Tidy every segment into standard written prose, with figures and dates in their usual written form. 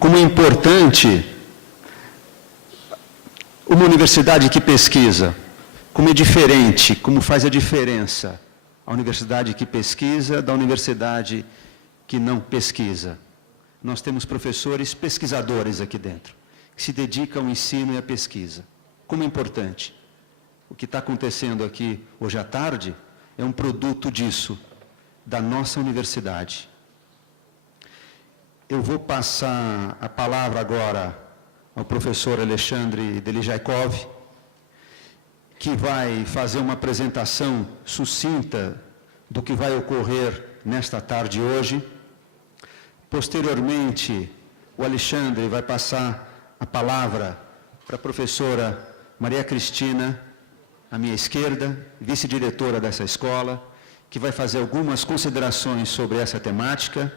como é importante uma universidade que pesquisa, como é diferente, como faz a diferença a universidade que pesquisa da universidade que não pesquisa. Nós temos professores pesquisadores aqui dentro, que se dedicam ao ensino e à pesquisa. Como é importante. O que está acontecendo aqui hoje à tarde é um produto disso, da nossa universidade. Eu vou passar a palavra agora ao professor Alexandre Delijaikov, que vai fazer uma apresentação sucinta do que vai ocorrer nesta tarde hoje. Posteriormente, o Alexandre vai passar a palavra para a professora Maria Cristina, à minha esquerda, vice-diretora dessa escola, que vai fazer algumas considerações sobre essa temática.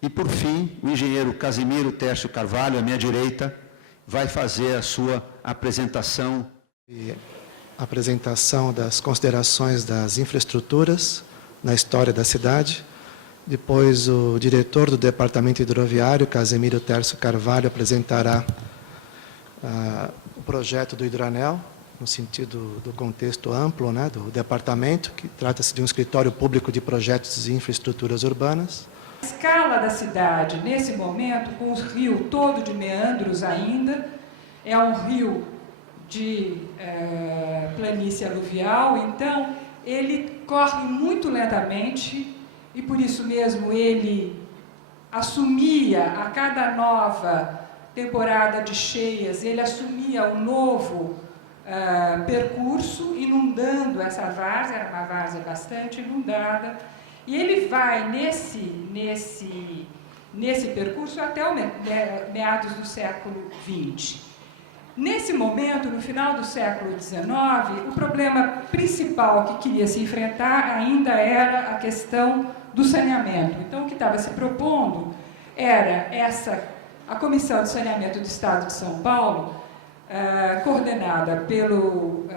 E, por fim, o engenheiro Casimiro Tércio Carvalho, à minha direita, vai fazer a sua apresentação. Apresentação das considerações das infraestruturas na história da cidade. Depois, o diretor do Departamento Hidroviário, Casimiro Tércio Carvalho, apresentará o projeto do hidroanel, no sentido do contexto amplo, né, do departamento, que trata-se de um escritório público de projetos e infraestruturas urbanas. A escala da cidade, nesse momento, com o rio todo de meandros ainda, é um rio de planície aluvial, então ele corre muito lentamente e por isso mesmo ele assumia a cada nova temporada de cheias, ele assumia um novo percurso, inundando essa várzea, era uma várzea bastante inundada, e ele vai nesse percurso até meados do século XX. Nesse momento, no final do século XIX, o problema principal que queria se enfrentar ainda era a questão do saneamento. Então, o que estava se propondo era a Comissão de Saneamento do Estado de São Paulo, coordenada pelo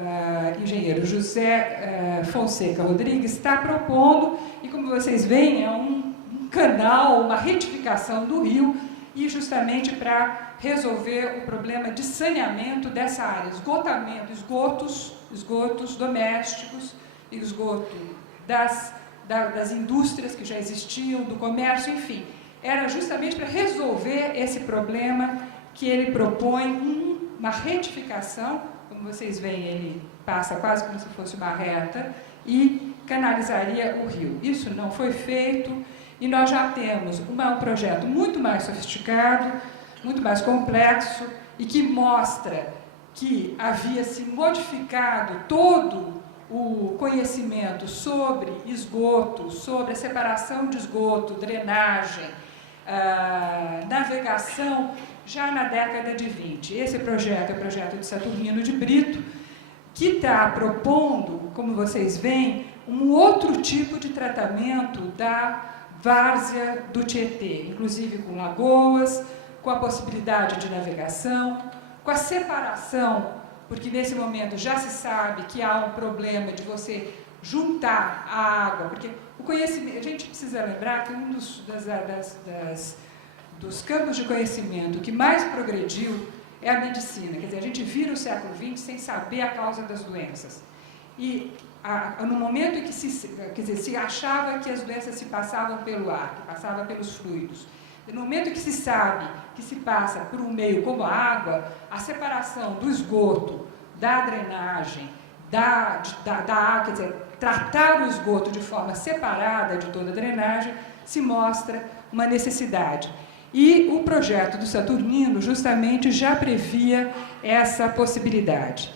engenheiro José Fonseca Rodrigues, está propondo, e como vocês veem, é um canal, uma retificação do rio, e justamente para resolver o problema de saneamento dessa área, esgotos domésticos, esgoto das indústrias que já existiam, do comércio, enfim. Era justamente para resolver esse problema que ele propõe uma retificação, como vocês veem, ele passa quase como se fosse uma reta e canalizaria o rio. Isso não foi feito e nós já temos um projeto muito mais sofisticado, muito mais complexo e que mostra que havia se modificado todo o conhecimento sobre esgoto, sobre a separação de esgoto, drenagem, navegação, já na década de 20. Esse projeto é o projeto de Saturnino de Brito, que está propondo, como vocês veem, um outro tipo de tratamento da várzea do Tietê, inclusive com lagoas, com a possibilidade de navegação, com a separação, porque nesse momento já se sabe que há um problema de você juntar a água, porque o conhecimento, a gente precisa lembrar que um dos campos de conhecimento que mais progrediu é a medicina, quer dizer, a gente vira o século XX sem saber a causa das doenças. E no momento em que se achava que as doenças se passavam pelo ar, que passavam pelos fluidos, no momento que se sabe que se passa por um meio como a água, a separação do esgoto, da drenagem, da água, quer dizer, tratar o esgoto de forma separada de toda a drenagem, se mostra uma necessidade. E o projeto do Saturnino justamente já previa essa possibilidade.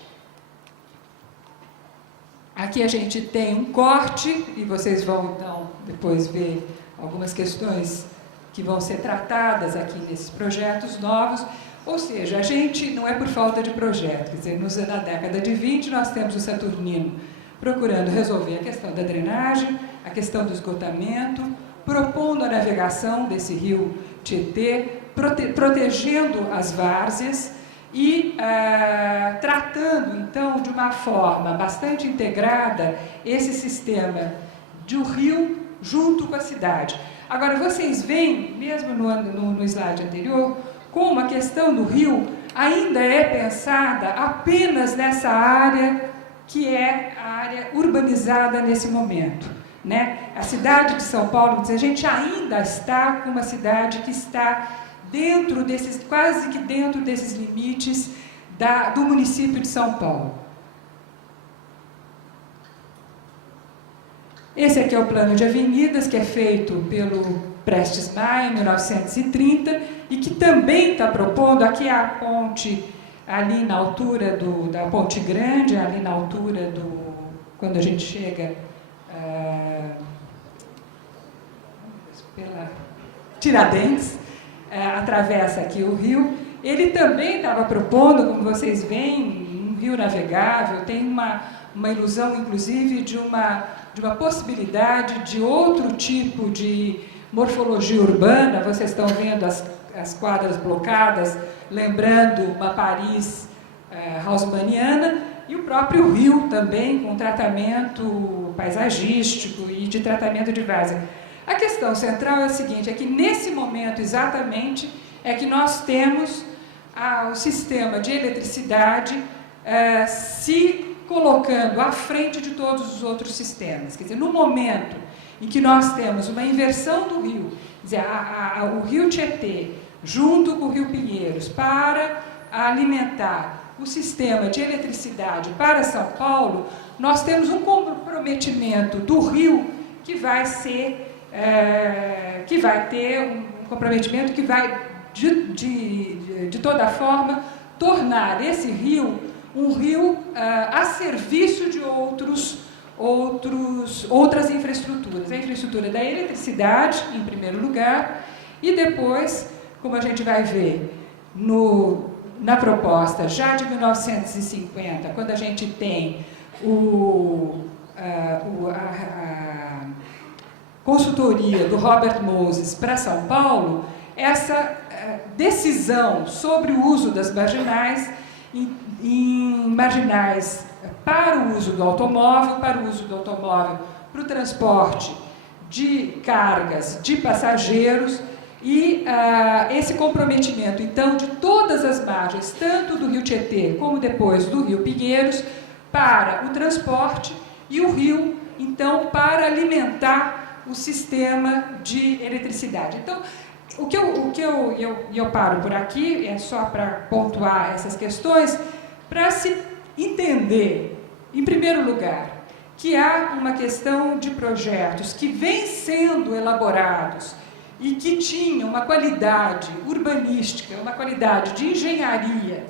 Aqui a gente tem um corte, e vocês vão então depois ver algumas questões que vão ser tratadas aqui nesses projetos novos, ou seja, a gente não é por falta de projeto, quer dizer, na década de 20 nós temos o Saturnino procurando resolver a questão da drenagem, a questão do esgotamento, propondo a navegação desse rio Tietê, protegendo as várzeas e tratando, então, de uma forma bastante integrada esse sistema de um rio junto com a cidade. Agora, vocês veem, mesmo no slide anterior, como a questão do rio ainda é pensada apenas nessa área que é a área urbanizada nesse momento, né? A cidade de São Paulo, a gente ainda está com uma cidade que está dentro desses, quase que dentro desses limites do município de São Paulo. Esse aqui é o plano de avenidas, que é feito pelo Prestes Maia, em 1930, e que também está propondo, aqui a ponte, ali na altura da Ponte Grande, ali na altura quando a gente chega pela Tiradentes, atravessa aqui o rio. Ele também estava propondo, como vocês veem, um rio navegável, tem uma ilusão, inclusive, de uma possibilidade de outro tipo de morfologia urbana. Vocês estão vendo as quadras blocadas, lembrando uma Paris haussmanniana, e o próprio rio também, com tratamento paisagístico e de tratamento de várzea. A questão central é a seguinte, é que nesse momento exatamente é que nós temos o sistema de eletricidade se colocando à frente de todos os outros sistemas. Quer dizer, no momento em que nós temos uma inversão do rio, quer dizer, o rio Tietê, junto com o rio Pinheiros, para alimentar o sistema de eletricidade para São Paulo, nós temos um comprometimento do rio que vai ter um comprometimento que vai, de toda forma, tornar esse rio um rio a serviço de outras infraestruturas. A infraestrutura da eletricidade, em primeiro lugar, e depois, como a gente vai ver na proposta já de 1950, quando a gente tem a consultoria do Robert Moses para São Paulo, essa decisão sobre o uso das marginais, em marginais para o uso do automóvel, para o transporte de cargas, de passageiros, e esse comprometimento, então, de todas as margens, tanto do rio Tietê como depois do rio Pinheiros, para o transporte, e o rio, então, para alimentar o sistema de eletricidade. Então, eu paro por aqui, é só para pontuar essas questões, para se entender, em primeiro lugar, que há uma questão de projetos que vêm sendo elaborados e que tinham uma qualidade urbanística, uma qualidade de engenharia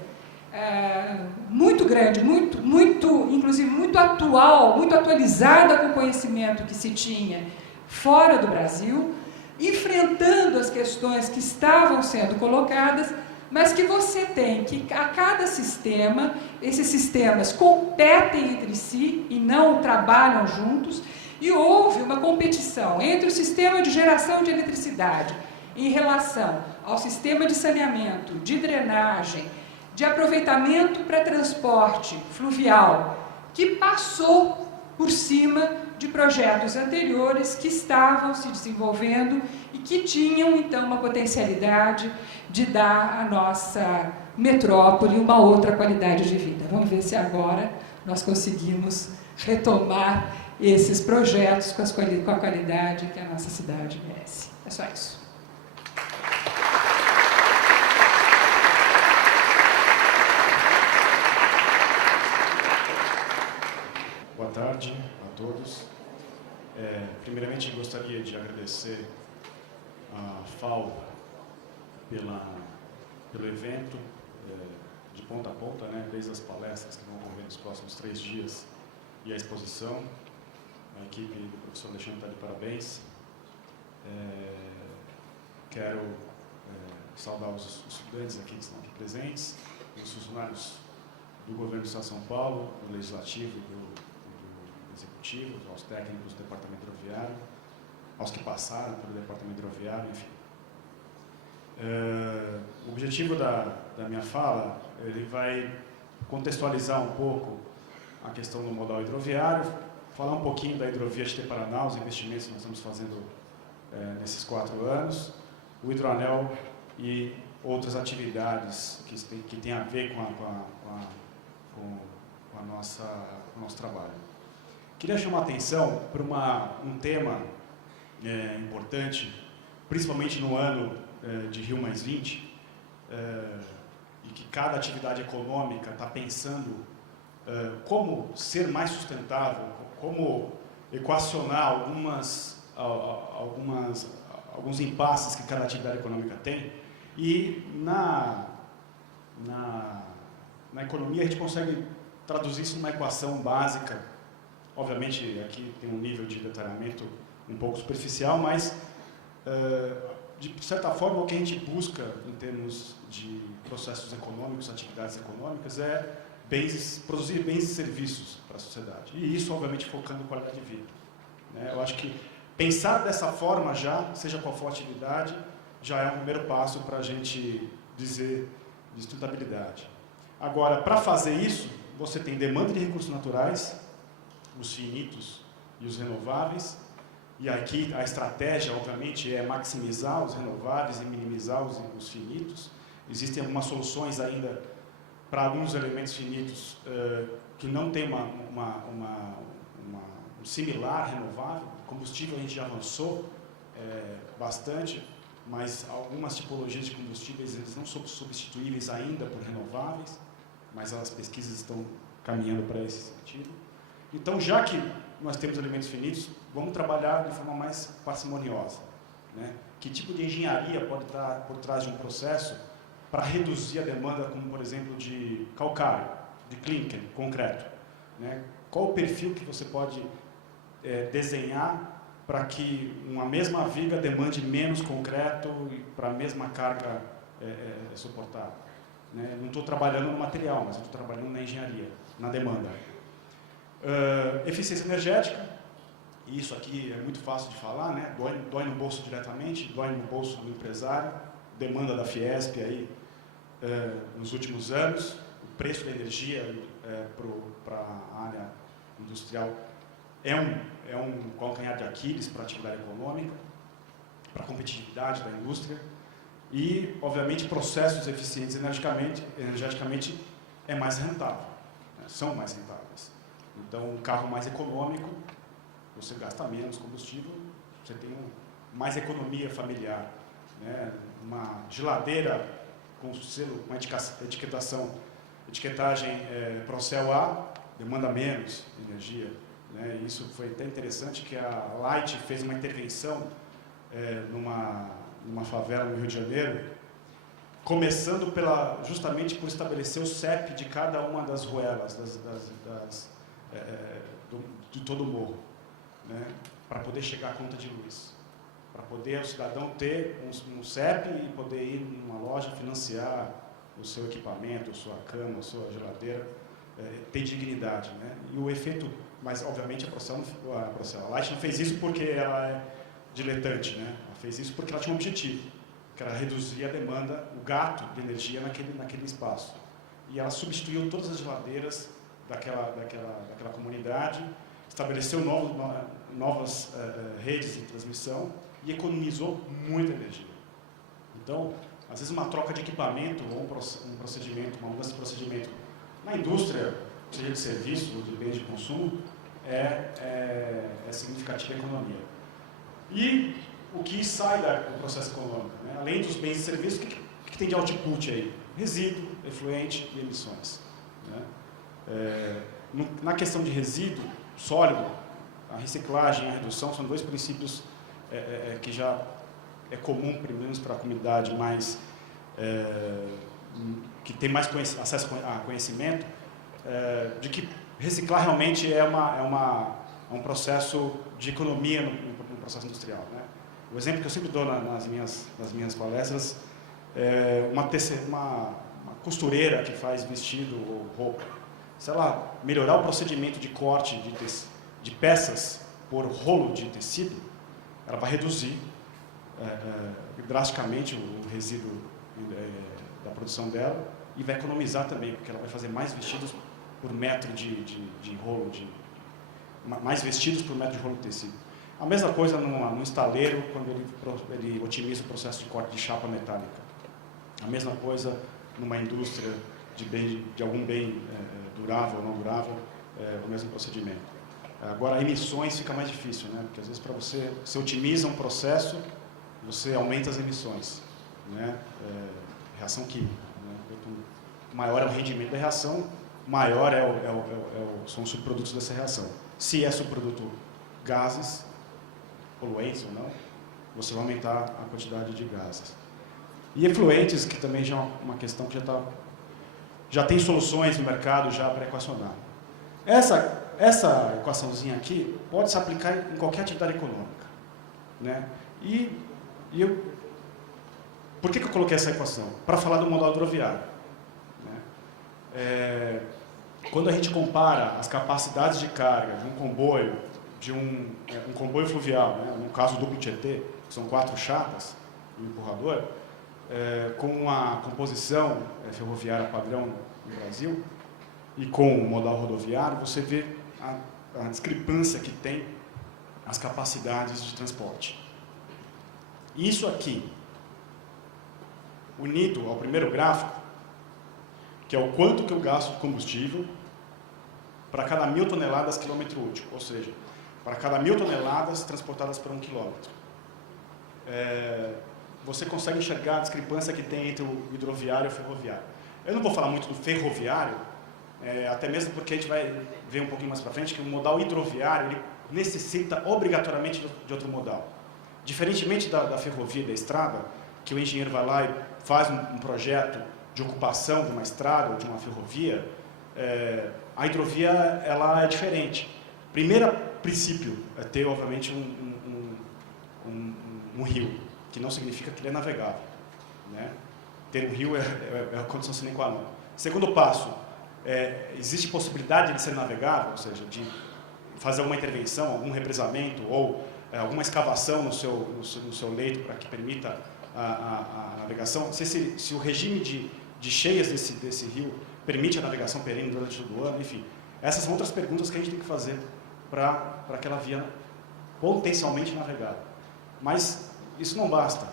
muito grande, inclusive muito atual, muito atualizada com o conhecimento que se tinha fora do Brasil, enfrentando as questões que estavam sendo colocadas, mas que você tem que, a cada sistema, esses sistemas competem entre si e não trabalham juntos, e houve uma competição entre o sistema de geração de eletricidade em relação ao sistema de saneamento, de drenagem, de aproveitamento para transporte fluvial, que passou por cima de projetos anteriores que estavam se desenvolvendo e que tinham, então, uma potencialidade de dar à nossa metrópole uma outra qualidade de vida. Vamos ver se agora nós conseguimos retomar esses projetos com a qualidade que a nossa cidade merece. É só isso. Boa tarde a todos. Primeiramente, gostaria de agradecer a FAO pelo evento, de ponta a ponta, né, desde as palestras que vão ocorrer nos próximos 3 dias e a exposição. A equipe do professor Alexandre está de parabéns. Quero saudar os estudantes aqui que estão aqui presentes, os funcionários do Governo do Estado de São Paulo, do Legislativo e do Executivo, aos técnicos do Departamento Hidroviário, aos que passaram pelo Departamento Hidroviário, enfim. O objetivo da minha fala, ele vai contextualizar um pouco a questão do modal hidroviário, falar um pouquinho da hidrovia Tietê-Paraná, os investimentos que nós estamos fazendo nesses 4 anos, o hidroanel e outras atividades que têm a ver com o nosso trabalho. Queria chamar a atenção para um tema importante, principalmente no ano de Rio+20, e que cada atividade econômica está pensando como ser mais sustentável, como equacionar alguns impasses que cada atividade econômica tem. E na economia a gente consegue traduzir isso numa equação básica. Obviamente aqui tem um nível de detalhamento um pouco superficial, mas de certa forma o que a gente busca em termos de processos econômicos, atividades econômicas, é produzir bens e serviços para a sociedade. E isso, obviamente, focando em qualidade de vida. Eu acho que pensar dessa forma já, seja qual for a atividade, já é um primeiro passo para a gente dizer de sustentabilidade. Agora, para fazer isso, você tem demanda de recursos naturais, os finitos e os renováveis, e aqui a estratégia, obviamente, é maximizar os renováveis e minimizar os finitos. Existem algumas soluções ainda para alguns elementos finitos que não tem um similar renovável. Combustível a gente já avançou bastante, mas algumas tipologias de combustíveis eles não são substituíveis ainda por renováveis, mas as pesquisas estão caminhando para esse sentido. Então, já que nós temos elementos finitos, vamos trabalhar de forma mais parcimoniosa. Que tipo de engenharia pode estar por trás de um processo para reduzir a demanda, como, por exemplo, de calcário, de clinker, concreto? Qual o perfil que você pode desenhar para que uma mesma viga demande menos concreto e para a mesma carga suportável? Não estou trabalhando no material, mas estou trabalhando na engenharia, na demanda. Eficiência energética, e isso aqui é muito fácil de falar, dói no bolso diretamente, dói no bolso do empresário, demanda da Fiesp aí, nos últimos anos, o preço da energia para a área industrial é um calcanhar de Aquiles para a atividade econômica, para a competitividade da indústria, e, obviamente, processos eficientes energeticamente é mais rentável, são mais rentáveis. Então, um carro mais econômico, você gasta menos combustível, você tem mais economia familiar. Uma geladeira com selo, com etiquetagem Procel A, demanda menos energia. E isso foi até interessante que a Light fez uma intervenção numa favela no Rio de Janeiro, começando justamente por estabelecer o CEP de cada uma das ruelas, de todo o morro, para poder chegar à conta de luz, para poder o cidadão ter um CEP e poder ir numa loja financiar o seu equipamento, a sua cama, a sua geladeira, ter dignidade. E o efeito, mas obviamente a Light não fez isso porque ela é diletante, ela fez isso porque ela tinha um objetivo, que era reduzir a demanda, o gasto de energia naquele espaço. E ela substituiu todas as geladeiras daquela comunidade, estabeleceu novas redes de transmissão e economizou muita energia. Então, às vezes uma troca de equipamento ou um procedimento, uma mudança de procedimento na indústria, seja de serviço ou de bens de consumo, é significativa a economia. E o que sai do processo econômico? Além dos bens e serviços, o que tem de output aí? Resíduo, efluente e emissões. Na questão de resíduo sólido, a reciclagem e a redução são dois princípios que já é comum, pelo menos para a comunidade mais que tem mais acesso a conhecimento, de que reciclar realmente é um processo de economia no processo industrial. O exemplo que eu sempre dou nas minhas palestras é uma costureira que faz vestido ou roupa. Se ela melhorar o procedimento de corte de peças por rolo de tecido, ela vai reduzir drasticamente o resíduo da produção dela e vai economizar também, porque ela vai fazer mais vestidos por metro de rolo, mais vestidos por metro de rolo de tecido. A mesma coisa no estaleiro, quando ele otimiza o processo de corte de chapa metálica. A mesma coisa numa indústria de algum bem durável ou não durável, o mesmo procedimento. Agora, emissões fica mais difícil, né? Porque às vezes para você otimiza um processo, você aumenta as emissões, né? Reação química, né? Quanto maior é o rendimento da reação, maior são os subprodutos dessa reação. Se é subproduto gases, poluentes ou não, você vai aumentar a quantidade de gases. E efluentes, que também já é uma questão que já tem soluções no mercado já para equacionar. Essa equaçãozinha aqui pode se aplicar em qualquer atividade econômica, né? Por que eu coloquei essa equação? Para falar do modal hidroviário, né? Quando a gente compara as capacidades de carga de um comboio, um comboio fluvial, né? No caso do duplo Tietê, que são 4 chapas e um empurrador, com a composição ferroviária padrão no Brasil e com o modal rodoviário, você vê a discrepância que tem as capacidades de transporte. Isso aqui, unido ao primeiro gráfico, que é o quanto que eu gasto de combustível para cada 1.000 toneladas quilômetro útil, ou seja, para cada 1.000 toneladas transportadas por 1 quilômetro. Você consegue enxergar a discrepância que tem entre o hidroviário e o ferroviário. Eu não vou falar muito do ferroviário, até mesmo porque a gente vai ver um pouquinho mais para frente que o modal hidroviário ele necessita obrigatoriamente de outro modal. Diferentemente da ferrovia e da estrada, que o engenheiro vai lá e faz um projeto de ocupação de uma estrada ou de uma ferrovia, a hidrovia ela é diferente. Primeiro princípio é ter, obviamente, um rio, que não significa que ele é navegável, né? Ter um rio é a condição sine qua non. Segundo passo, existe possibilidade de ele ser navegável, ou seja, de fazer alguma intervenção, algum represamento ou alguma escavação no seu leito para que permita a navegação. Se o regime de cheias desse rio permite a navegação perene durante todo o ano, enfim. Essas são outras perguntas que a gente tem que fazer para aquela via potencialmente navegável. Mas isso não basta,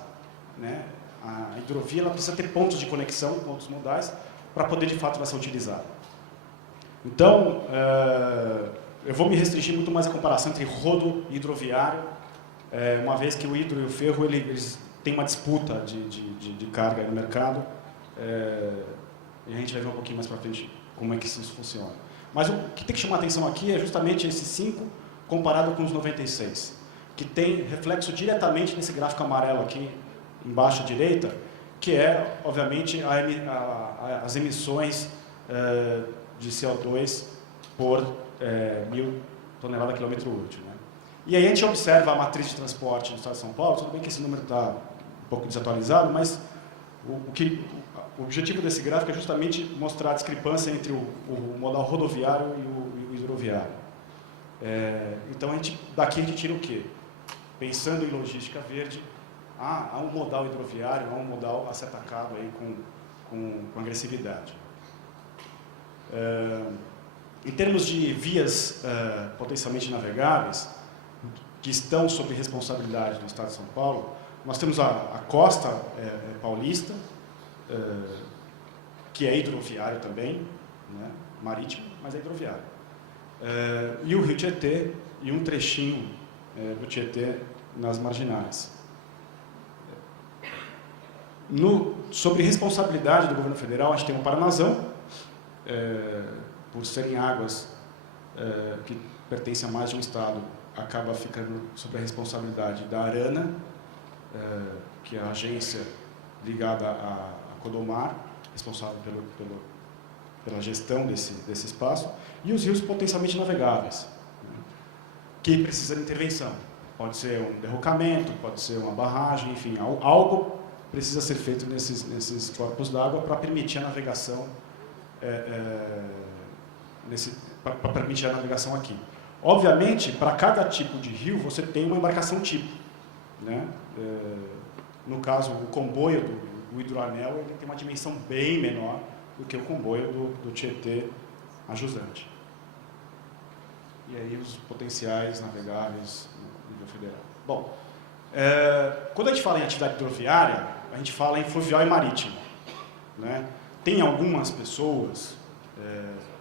né? A hidrovia ela precisa ter pontos de conexão com outros modais para poder, de fato, ser utilizada. Então, eu vou me restringir muito mais à comparação entre rodo e hidroviário, uma vez que o hidro e o ferro eles têm uma disputa de carga no mercado, e a gente vai ver um pouquinho mais para frente como é que isso funciona. Mas o que tem que chamar a atenção aqui é justamente esses 5 comparado com os 96, que tem reflexo diretamente nesse gráfico amarelo aqui embaixo à direita, que é, obviamente, as emissões de CO2 por 1.000 toneladas quilômetro útil, né? E aí a gente observa a matriz de transporte do Estado de São Paulo, tudo bem que esse número está um pouco desatualizado, mas o objetivo desse gráfico é justamente mostrar a discrepância entre o modal rodoviário e o hidroviário. Então, daqui a gente tira o quê? Pensando em logística verde, há um modal hidroviário, há um modal a ser atacado aí com agressividade. Em termos de vias potencialmente navegáveis, que estão sob responsabilidade do Estado de São Paulo, nós temos a costa paulista, que é hidroviário também, né? Marítimo, mas é hidroviário. E o Rio Tietê e um trechinho do Tietê nas marginais. Sobre responsabilidade do governo federal, a gente tem o Paranazão, por serem águas que pertencem a mais de um estado, acaba ficando sob a responsabilidade da ARANA, que é a agência ligada à Codomar, responsável pela gestão desse espaço, e os rios potencialmente navegáveis, né, que precisam de intervenção. Pode ser um derrocamento, pode ser uma barragem, enfim, algo precisa ser feito nesses corpos d'água para permitir a navegação, para permitir a navegação aqui. Obviamente, para cada tipo de rio, você tem uma embarcação tipo, né? No caso, o comboio do hidroanel ele tem uma dimensão bem menor do que o comboio do Tietê a jusante. E aí os potenciais navegáveis no nível federal. Bom, quando a gente fala em atividade hidroviária, a gente fala em fluvial e marítimo. né? Tem algumas pessoas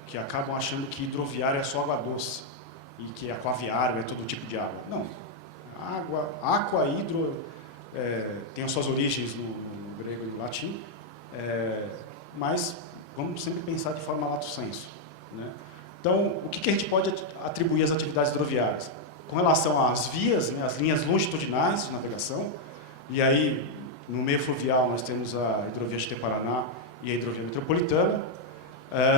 que acabam achando que hidroviário é só água doce e que aquaviário é todo tipo de água. Não. Aqua, hidro, tem as suas origens no grego e no latim, mas vamos sempre pensar de forma lato sensu, né? Então, o que a gente pode atribuir às atividades hidroviárias? Com relação às vias, né, as linhas longitudinais de navegação, e aí, no meio fluvial, nós temos a hidrovia Tietê-Paraná e a hidrovia metropolitana.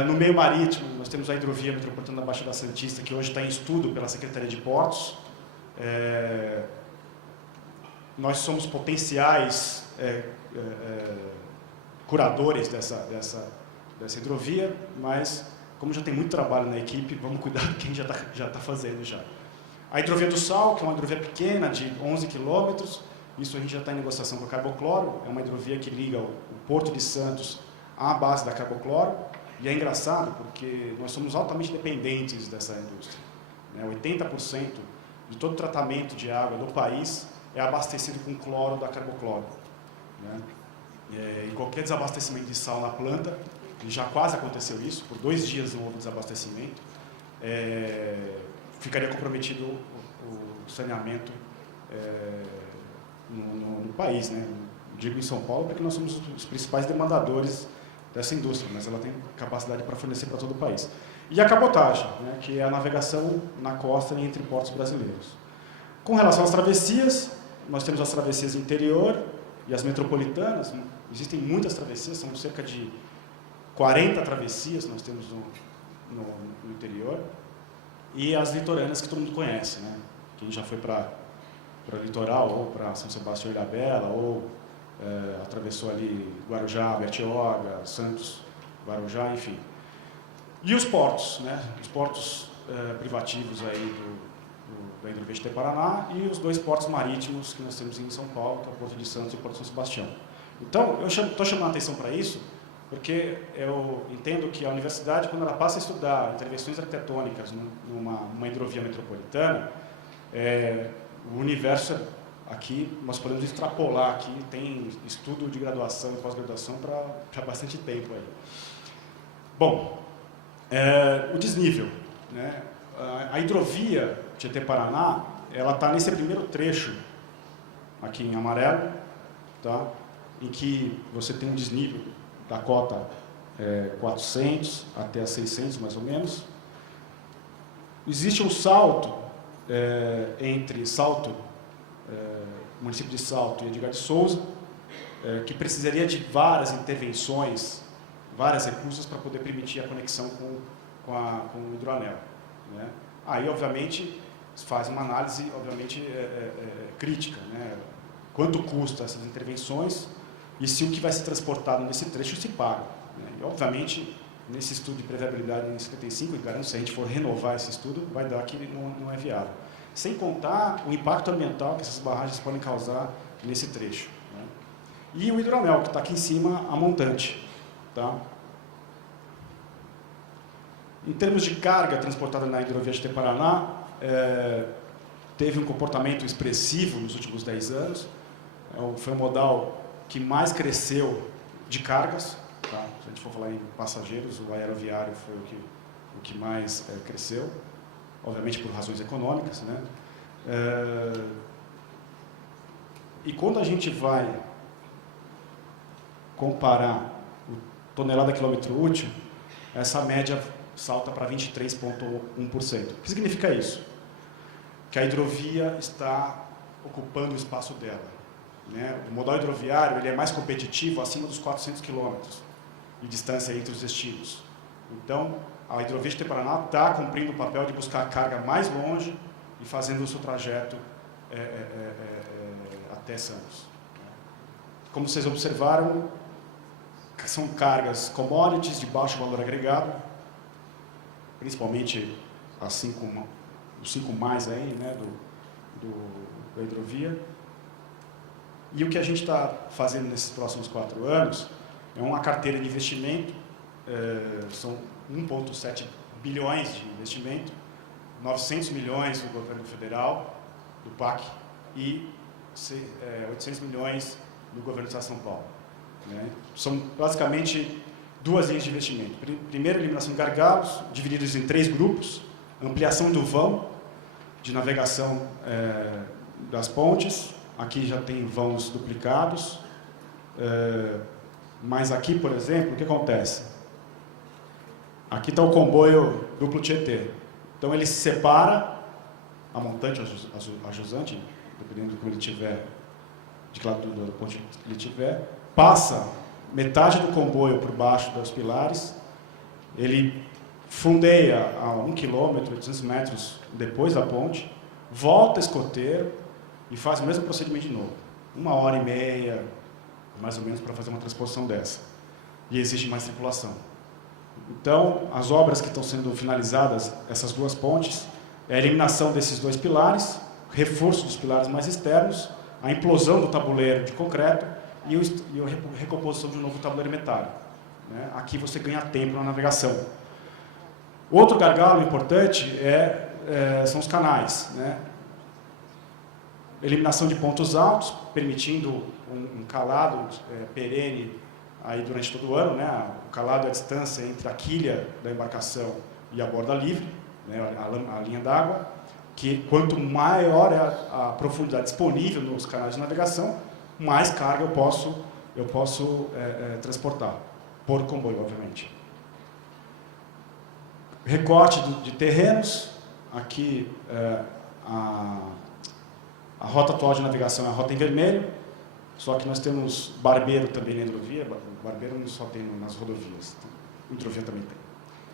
No meio marítimo, nós temos a hidrovia metropolitana da Baixada Santista, que hoje está em estudo pela Secretaria de Portos. Nós somos potenciais curadores dessa hidrovia, mas, como já tem muito trabalho na equipe, vamos cuidar de quem já está fazendo já. A hidrovia do Sal, que é uma hidrovia pequena, de 11 quilômetros, isso a gente já está em negociação com a Carbocloro, é uma hidrovia que liga o Porto de Santos à base da Carbocloro, e é engraçado porque nós somos altamente dependentes dessa indústria, né? 80% de todo o tratamento de água do país é abastecido com cloro da Carbocloro, né? E qualquer desabastecimento de sal na planta, e já quase aconteceu isso, por 2 dias não houve desabastecimento, ficaria comprometido o saneamento no país, né? Digo em São Paulo porque nós somos os principais demandadores dessa indústria, mas ela tem capacidade para fornecer para todo o país. E a cabotagem, né, que é a navegação na costa e entre portos brasileiros. Com relação às travessias, nós temos as travessias interior e as metropolitanas. Existem muitas travessias, são cerca de 40 travessias nós temos no interior. E as litorâneas que todo mundo conhece, né? Quem já foi para o litoral, ou para São Sebastião e Ilhabela, ou atravessou ali Guarujá, Bertioga, Santos, Guarujá, enfim. E os portos, né? Os portos privativos aí da hidrovia Tietê-Paraná e os 2 portos marítimos que nós temos em São Paulo, que é o Porto de Santos e o Porto de São Sebastião. Então, eu estou chamando a atenção para isso, porque eu entendo que a universidade, quando ela passa a estudar intervenções arquitetônicas numa hidrovia metropolitana, o universo aqui, nós podemos extrapolar aqui, tem estudo de graduação e pós-graduação para bastante tempo aí. Bom, o desnível, né? A hidrovia Tietê-Paraná, ela está nesse primeiro trecho, aqui em amarelo, tá? Em que você tem um desnível da cota 400 até a 600, mais ou menos. Existe um salto entre município de Salto e Edgar de Souza, que precisaria de várias intervenções, várias recursos para poder permitir a conexão com o hidroanel, né? Aí, obviamente, faz uma análise, obviamente, crítica, né? Quanto custa essas intervenções e se o que vai ser transportado nesse trecho se paga, né? E, obviamente, nesse estudo de previsibilidade em 55, e garanto, se a gente for renovar esse estudo, vai dar que não é viável. Sem contar o impacto ambiental que essas barragens podem causar nesse trecho, né? E o hidroanel, que está aqui em cima, a montante, tá? Em termos de carga transportada na hidrovia Tietê-Paraná, teve um comportamento expressivo nos últimos 10 anos. Foi o modal que mais cresceu de cargas, tá? Se a gente for falar em passageiros, o aeroviário foi o que mais cresceu, obviamente por razões econômicas, né? E quando a gente vai comparar o tonelada quilômetro útil, essa média salta para 23,1%. O que significa isso? Que a hidrovia está ocupando o espaço dela, né? O modal hidroviário ele é mais competitivo acima dos 400 quilômetros de distância entre os destinos. Então, a hidrovia Tietê-Paraná está cumprindo o papel de buscar a carga mais longe e fazendo o seu trajeto até Santos. Como vocês observaram, são cargas commodities de baixo valor agregado, principalmente os 5 mais aí, né, da hidrovia. E o que a gente está fazendo nesses próximos 4 anos é uma carteira de investimento, são 1,7 bilhões de investimento, 900 milhões do governo federal, do PAC, e 800 milhões do governo do Estado de São Paulo, né? São basicamente duas linhas de investimento. Primeiro, eliminação de gargalos, divididos em 3 grupos, ampliação do vão de navegação das pontes, aqui já tem vãos duplicados, mas aqui, por exemplo, o que acontece? Aqui está o comboio duplo Tietê. Então ele se separa, a montante, a jusante, dependendo de como ele tiver, de que lado da ponte ele tiver, passa metade do comboio por baixo dos pilares, ele fundeia a 1 km, 800 metros depois da ponte, volta escoteiro e faz o mesmo procedimento de novo. 1h30, mais ou menos, para fazer uma transposição dessa. E exige mais tripulação. Então, as obras que estão sendo finalizadas, essas 2 pontes, é a eliminação desses 2 pilares, reforço dos pilares mais externos, a implosão do tabuleiro de concreto e a recomposição de um novo tabuleiro metálico, né? Aqui você ganha tempo na navegação. Outro gargalo importante são os canais, né? Eliminação de pontos altos, permitindo um calado perene aí durante todo o ano, né? O calado é a distância entre a quilha da embarcação e a borda livre, né? A linha d'água, que quanto maior é a profundidade disponível nos canais de navegação, mais carga eu posso transportar, por comboio, obviamente. Recorte de terrenos, aqui a rota atual de navegação é a rota em vermelho, só que nós temos barbeiro também na hidrovia, barbeiro não só tem nas rodovias, hidrovia também tem.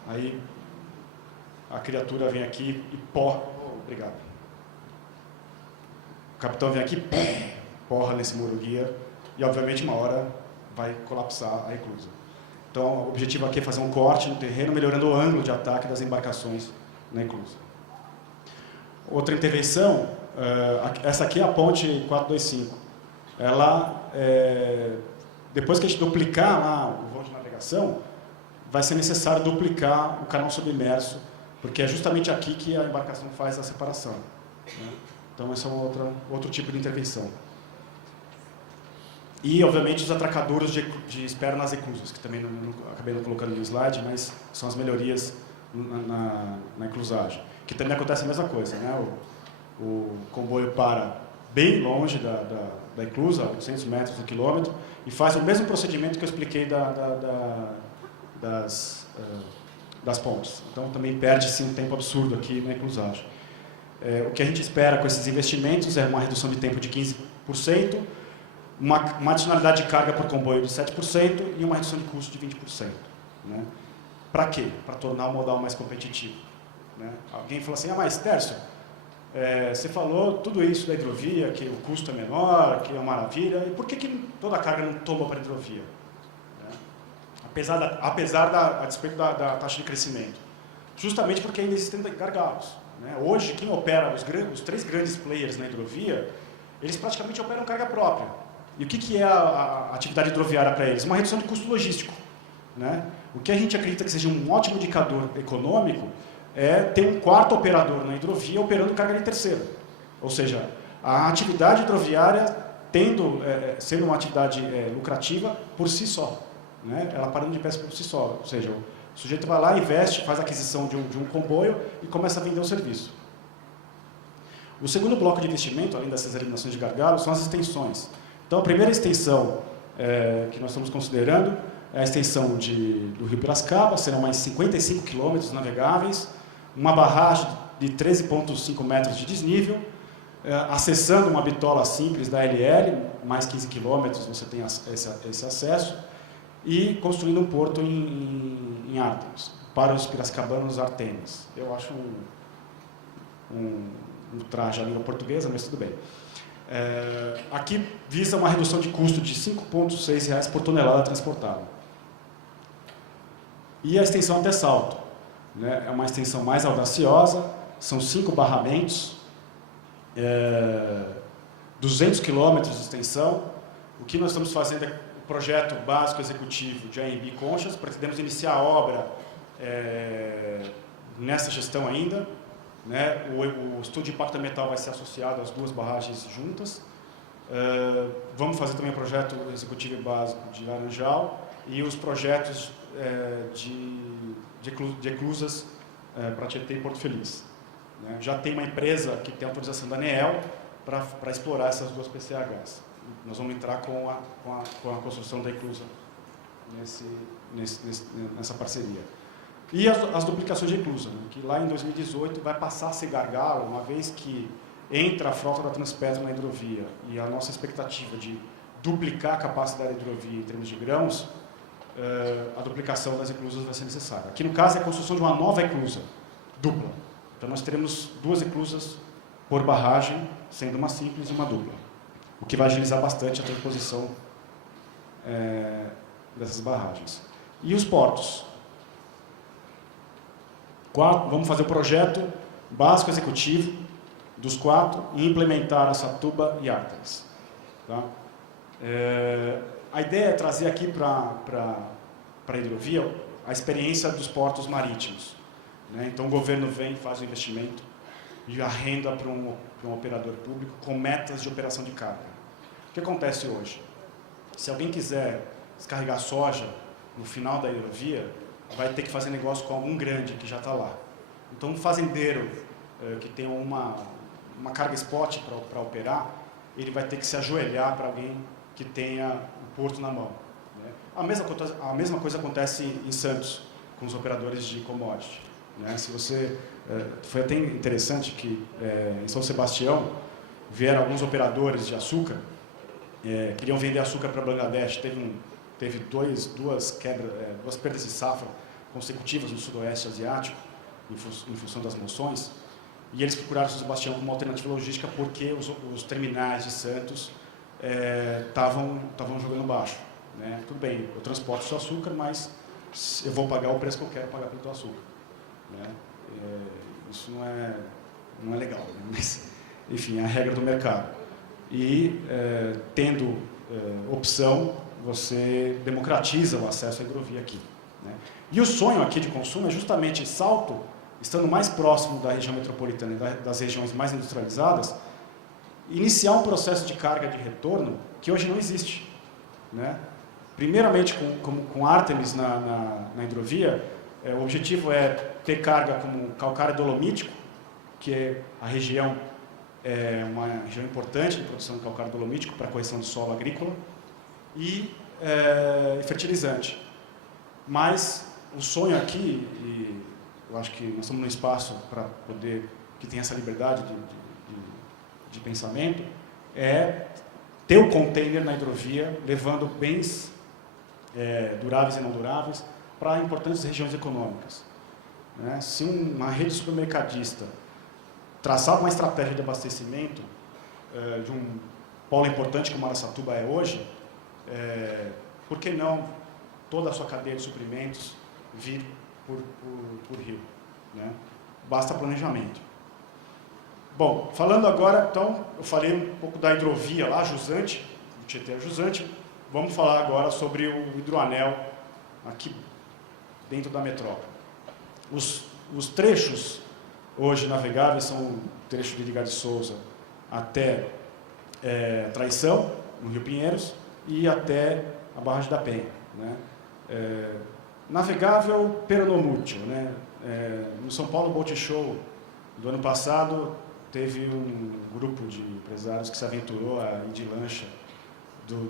Aí a criatura vem aqui e porra, obrigado. O capitão vem aqui, porra nesse muro guia, e obviamente uma hora vai colapsar a eclusa. Então o objetivo aqui é fazer um corte no terreno, melhorando o ângulo de ataque das embarcações na eclusa. Outra intervenção, essa aqui é a ponte 425. Ela, depois que a gente duplicar lá o vão de navegação, vai ser necessário duplicar o canal submerso, porque é justamente aqui que a embarcação faz a separação, né? Então, esse é outro tipo de intervenção. E, obviamente, os atracadouros de espera nas eclusas, que também acabei não colocando no slide, mas são as melhorias na eclusagem. Que também acontece a mesma coisa, né? O comboio para bem longe da eclusa, 800 metros do quilômetro, e faz o mesmo procedimento que eu expliquei das pontes. Então, também perde-se um tempo absurdo aqui na eclusagem. O que a gente espera com esses investimentos é uma redução de tempo de 15%, uma adicionalidade de carga por comboio de 7% e uma redução de custo de 20%. Né? Para quê? Para tornar o modal mais competitivo. Né? Alguém fala assim, mas Tércio, você falou tudo isso da hidrovia, que o custo é menor, que é uma maravilha, e por que toda a carga não tomba para a hidrovia? Né? Apesar a despeito da taxa de crescimento. Justamente porque ainda existem gargalos. Né? Hoje, quem opera, os 3 grandes players na hidrovia, eles praticamente operam carga própria. E o que é a atividade hidroviária para eles? Uma redução de custo logístico. Né? O que a gente acredita que seja um ótimo indicador econômico é ter um 4º operador na hidrovia operando carga de terceiro. Ou seja, a atividade hidroviária sendo uma atividade lucrativa por si só. Né? Ela parando de pé por si só. Ou seja, o sujeito vai lá, investe, faz a aquisição de um comboio e começa a vender o serviço. O segundo bloco de investimento, além dessas eliminações de gargalos, são as extensões. Então, a primeira extensão que nós estamos considerando é a extensão do Rio Piracicaba, serão mais 55 quilômetros navegáveis, uma barragem de 13,5 metros de desnível, acessando uma bitola simples da LL, mais 15 quilômetros você tem esse acesso, e construindo um porto em Artemis, para os piracicabanos Artemis. Eu acho um traje à língua portuguesa, mas tudo bem. Aqui visa uma redução de custo de R$ 5,6 por tonelada transportada. E a extensão até Salto, né? É uma extensão mais audaciosa, são 5 barramentos, 200 quilômetros de extensão. O que nós estamos fazendo é o projeto básico executivo de AMB Conchas, pretendemos iniciar a obra nessa gestão ainda. Né? O estudo de impacto ambiental vai ser associado às 2 barragens juntas. Vamos fazer também o projeto executivo e básico de Laranjal e os projetos de eclusas para Tietê e Porto Feliz. Né? Já tem uma empresa que tem autorização da ANEEL para explorar essas duas PCHs. Nós vamos entrar com a construção da eclusa nessa parceria. E as duplicações de eclusa, né? Que lá em 2018 vai passar a ser gargalo, uma vez que entra a frota da Transpetro na hidrovia e a nossa expectativa de duplicar a capacidade da hidrovia em termos de grãos, a duplicação das eclusas vai ser necessária. Aqui, no caso, é a construção de uma nova eclusa, dupla. Então, nós teremos 2 eclusas por barragem, sendo uma simples e uma dupla, o que vai agilizar bastante a transposição dessas barragens. E os portos? Vamos fazer o projeto básico executivo dos 4 e implementar a Satuba e Artemis. Tá? A ideia é trazer aqui para a hidrovia a experiência dos portos marítimos. Né? Então, o governo vem, faz o investimento e arrenda para um operador público com metas de operação de carga. O que acontece hoje? Se alguém quiser descarregar soja no final da hidrovia, vai ter que fazer negócio com algum grande que já está lá. Então, um fazendeiro que tem uma carga spot para operar, ele vai ter que se ajoelhar para alguém que tenha o porto na mão. Né? A mesma coisa acontece em Santos, com os operadores de commodity. Né? Foi até interessante que em São Sebastião vieram alguns operadores de açúcar, queriam vender açúcar para Bangladesh. Teve duas perdas de safra consecutivas no sudoeste asiático, em função das moções, e eles procuraram São Sebastião como alternativa logística porque os terminais de Santos estavam jogando baixo. Né? Tudo bem, eu transporto o seu açúcar, mas eu vou pagar o preço que eu quero pagar pelo seu açúcar. Né? Isso não é legal, né? Mas, enfim, é a regra do mercado. E, tendo opção, você democratiza o acesso à hidrovia aqui. Né? E o sonho aqui de consumo é justamente Salto, estando mais próximo da região metropolitana e das regiões mais industrializadas, iniciar um processo de carga de retorno que hoje não existe. Né? Primeiramente, com Artemis na hidrovia, o objetivo é ter carga como calcário dolomítico, que a região é uma região importante de produção de calcário dolomítico para correção de solo agrícola, e fertilizante. Mas o sonho aqui, e eu acho que nós estamos num espaço para poder, que tem essa liberdade de pensamento, é ter o container na hidrovia, levando bens duráveis e não duráveis para importantes regiões econômicas. Né? Se uma rede supermercadista traçar uma estratégia de abastecimento de um polo importante como Araçatuba é hoje, por que não toda a sua cadeia de suprimentos vir por rio? Né? Basta planejamento. Bom, falando agora, então, eu falei um pouco da hidrovia lá, jusante, do Tietê a jusante, vamos falar agora sobre o hidroanel aqui dentro da metrópole. Os trechos hoje navegáveis são o trecho de Edgar de Souza até Traição, no Rio Pinheiros, e até a Barragem da Penha. Né? Navegável peronomútil. Né? No São Paulo Boat Show do ano passado, teve um grupo de empresários que se aventurou a ir de lancha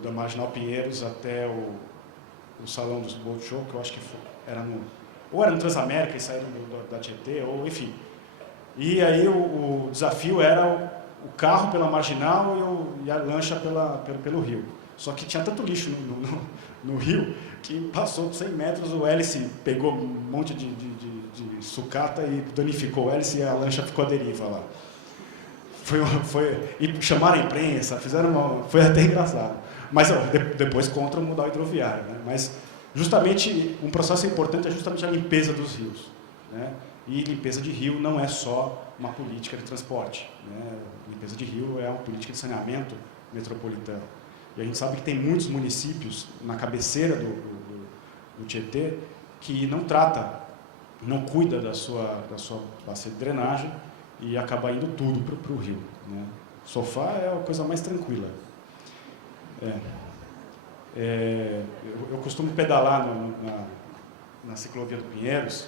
da Marginal Pinheiros até o salão do Boat Show, que eu acho que ou era no Transamérica e saíram da Tietê, ou enfim. E aí o desafio era o carro pela Marginal e a lancha pelo rio. Só que tinha tanto lixo no rio que passou 100 metros, o hélice pegou um monte de sucata e danificou o hélice e a lancha ficou à deriva lá. E chamaram a imprensa, foi até engraçado. Mas depois contra mudar o hidroviário. Né? Mas justamente, um processo importante é justamente a limpeza dos rios. Né? E limpeza de rio não é só uma política de transporte. Né? Limpeza de rio é uma política de saneamento metropolitano. E a gente sabe que tem muitos municípios na cabeceira do Tietê que não cuida da sua bacia de drenagem e acaba indo tudo para o rio. Né? Sofá é a coisa mais tranquila. Eu costumo pedalar na ciclovia do Pinheiros,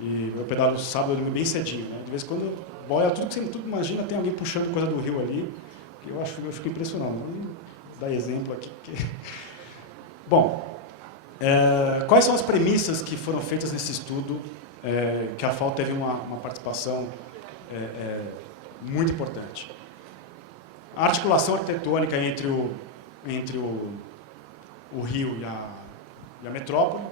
e eu pedalo no sábado bem cedinho, né? De vez em quando, boia tudo que você tudo imagina, tem alguém puxando coisa do rio ali, que eu fico impressionado. Vou dar exemplo aqui. Bom, quais são as premissas que foram feitas nesse estudo, que a FAO teve uma participação muito importante? A articulação arquitetônica entre o rio e a metrópole,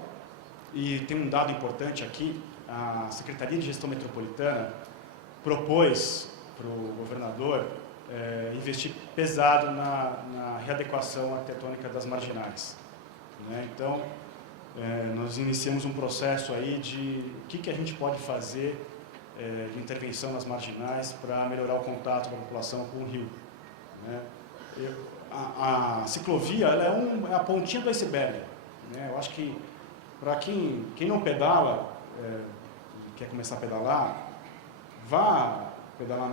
e tem um dado importante aqui: a Secretaria de Gestão Metropolitana propôs para o governador investir pesado na readequação arquitetônica das marginais, né? Então, nós iniciamos um processo aí de o que a gente pode fazer de intervenção nas marginais para melhorar o contato da população com o rio, né? A ciclovia, ela é a pontinha do iceberg, né? Eu acho que, para quem não pedala, quer começar a pedalar, vá pedalar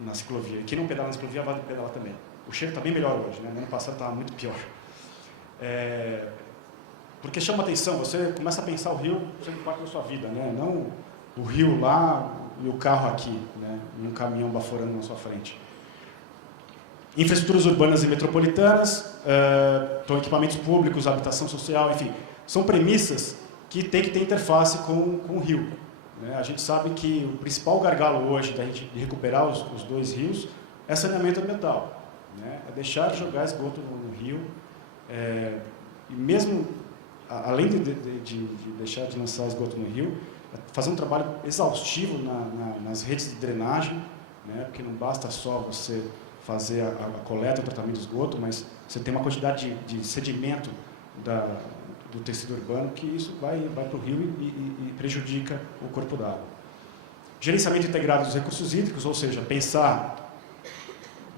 na ciclovia. E quem não pedala na ciclovia, vai pedalar também. O cheiro está bem melhor hoje, né? No ano passado estava muito pior. Porque chama atenção, você começa a pensar o rio sendo parte da sua vida, né? Não o rio lá e o carro aqui, né? E um caminhão baforando na sua frente. Infraestruturas urbanas e metropolitanas, então equipamentos públicos, habitação social, enfim, são premissas que tem que ter interface com o rio, né? A gente sabe que o principal gargalo hoje da gente de recuperar os dois rios é saneamento ambiental, né? É deixar de jogar esgoto no rio, e mesmo além de deixar de lançar esgoto no rio, fazer um trabalho exaustivo nas redes de drenagem, né? Porque não basta só você fazer a coleta e o tratamento de esgoto, mas você tem uma quantidade de sedimento do tecido urbano que isso vai para o rio e prejudica o corpo d'água. Gerenciamento integrado dos recursos hídricos, ou seja, pensar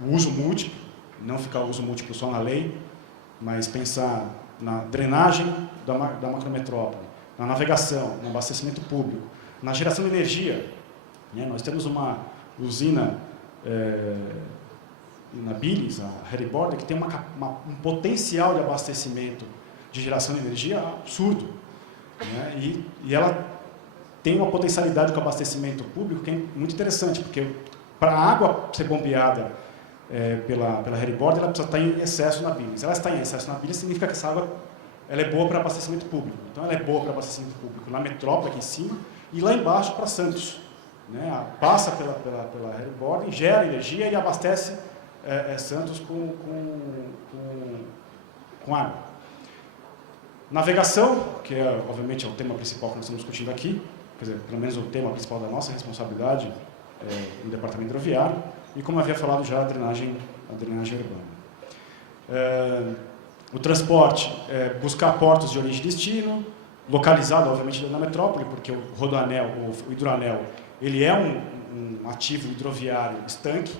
o uso múltiplo, não ficar o uso múltiplo só na lei, mas pensar na drenagem da macrometrópole, na navegação, no abastecimento público, na geração de energia, né? Nós temos uma usina na Billings, a Harry Border, que tem um potencial de abastecimento de geração de energia absurdo, né? E ela tem uma potencialidade com abastecimento público que é muito interessante, porque para a água ser bombeada pela Harry Border, ela precisa estar em excesso na Billings. Ela está em excesso na Billings, significa que essa água ela é boa para abastecimento público. Então, ela é boa para abastecimento público na metrópole, aqui em cima, e lá embaixo para Santos, né? Passa pela Harry Border, gera energia e abastece Santos com água. Navegação, que obviamente é o tema principal que nós estamos discutindo aqui, quer dizer, pelo menos o tema principal da nossa responsabilidade no departamento hidroviário, e como havia falado já, a drenagem urbana. O transporte, buscar portos de origem e destino, localizado, obviamente, na metrópole, porque o rodoanel, o hidroanel, ele é um ativo hidroviário estanque,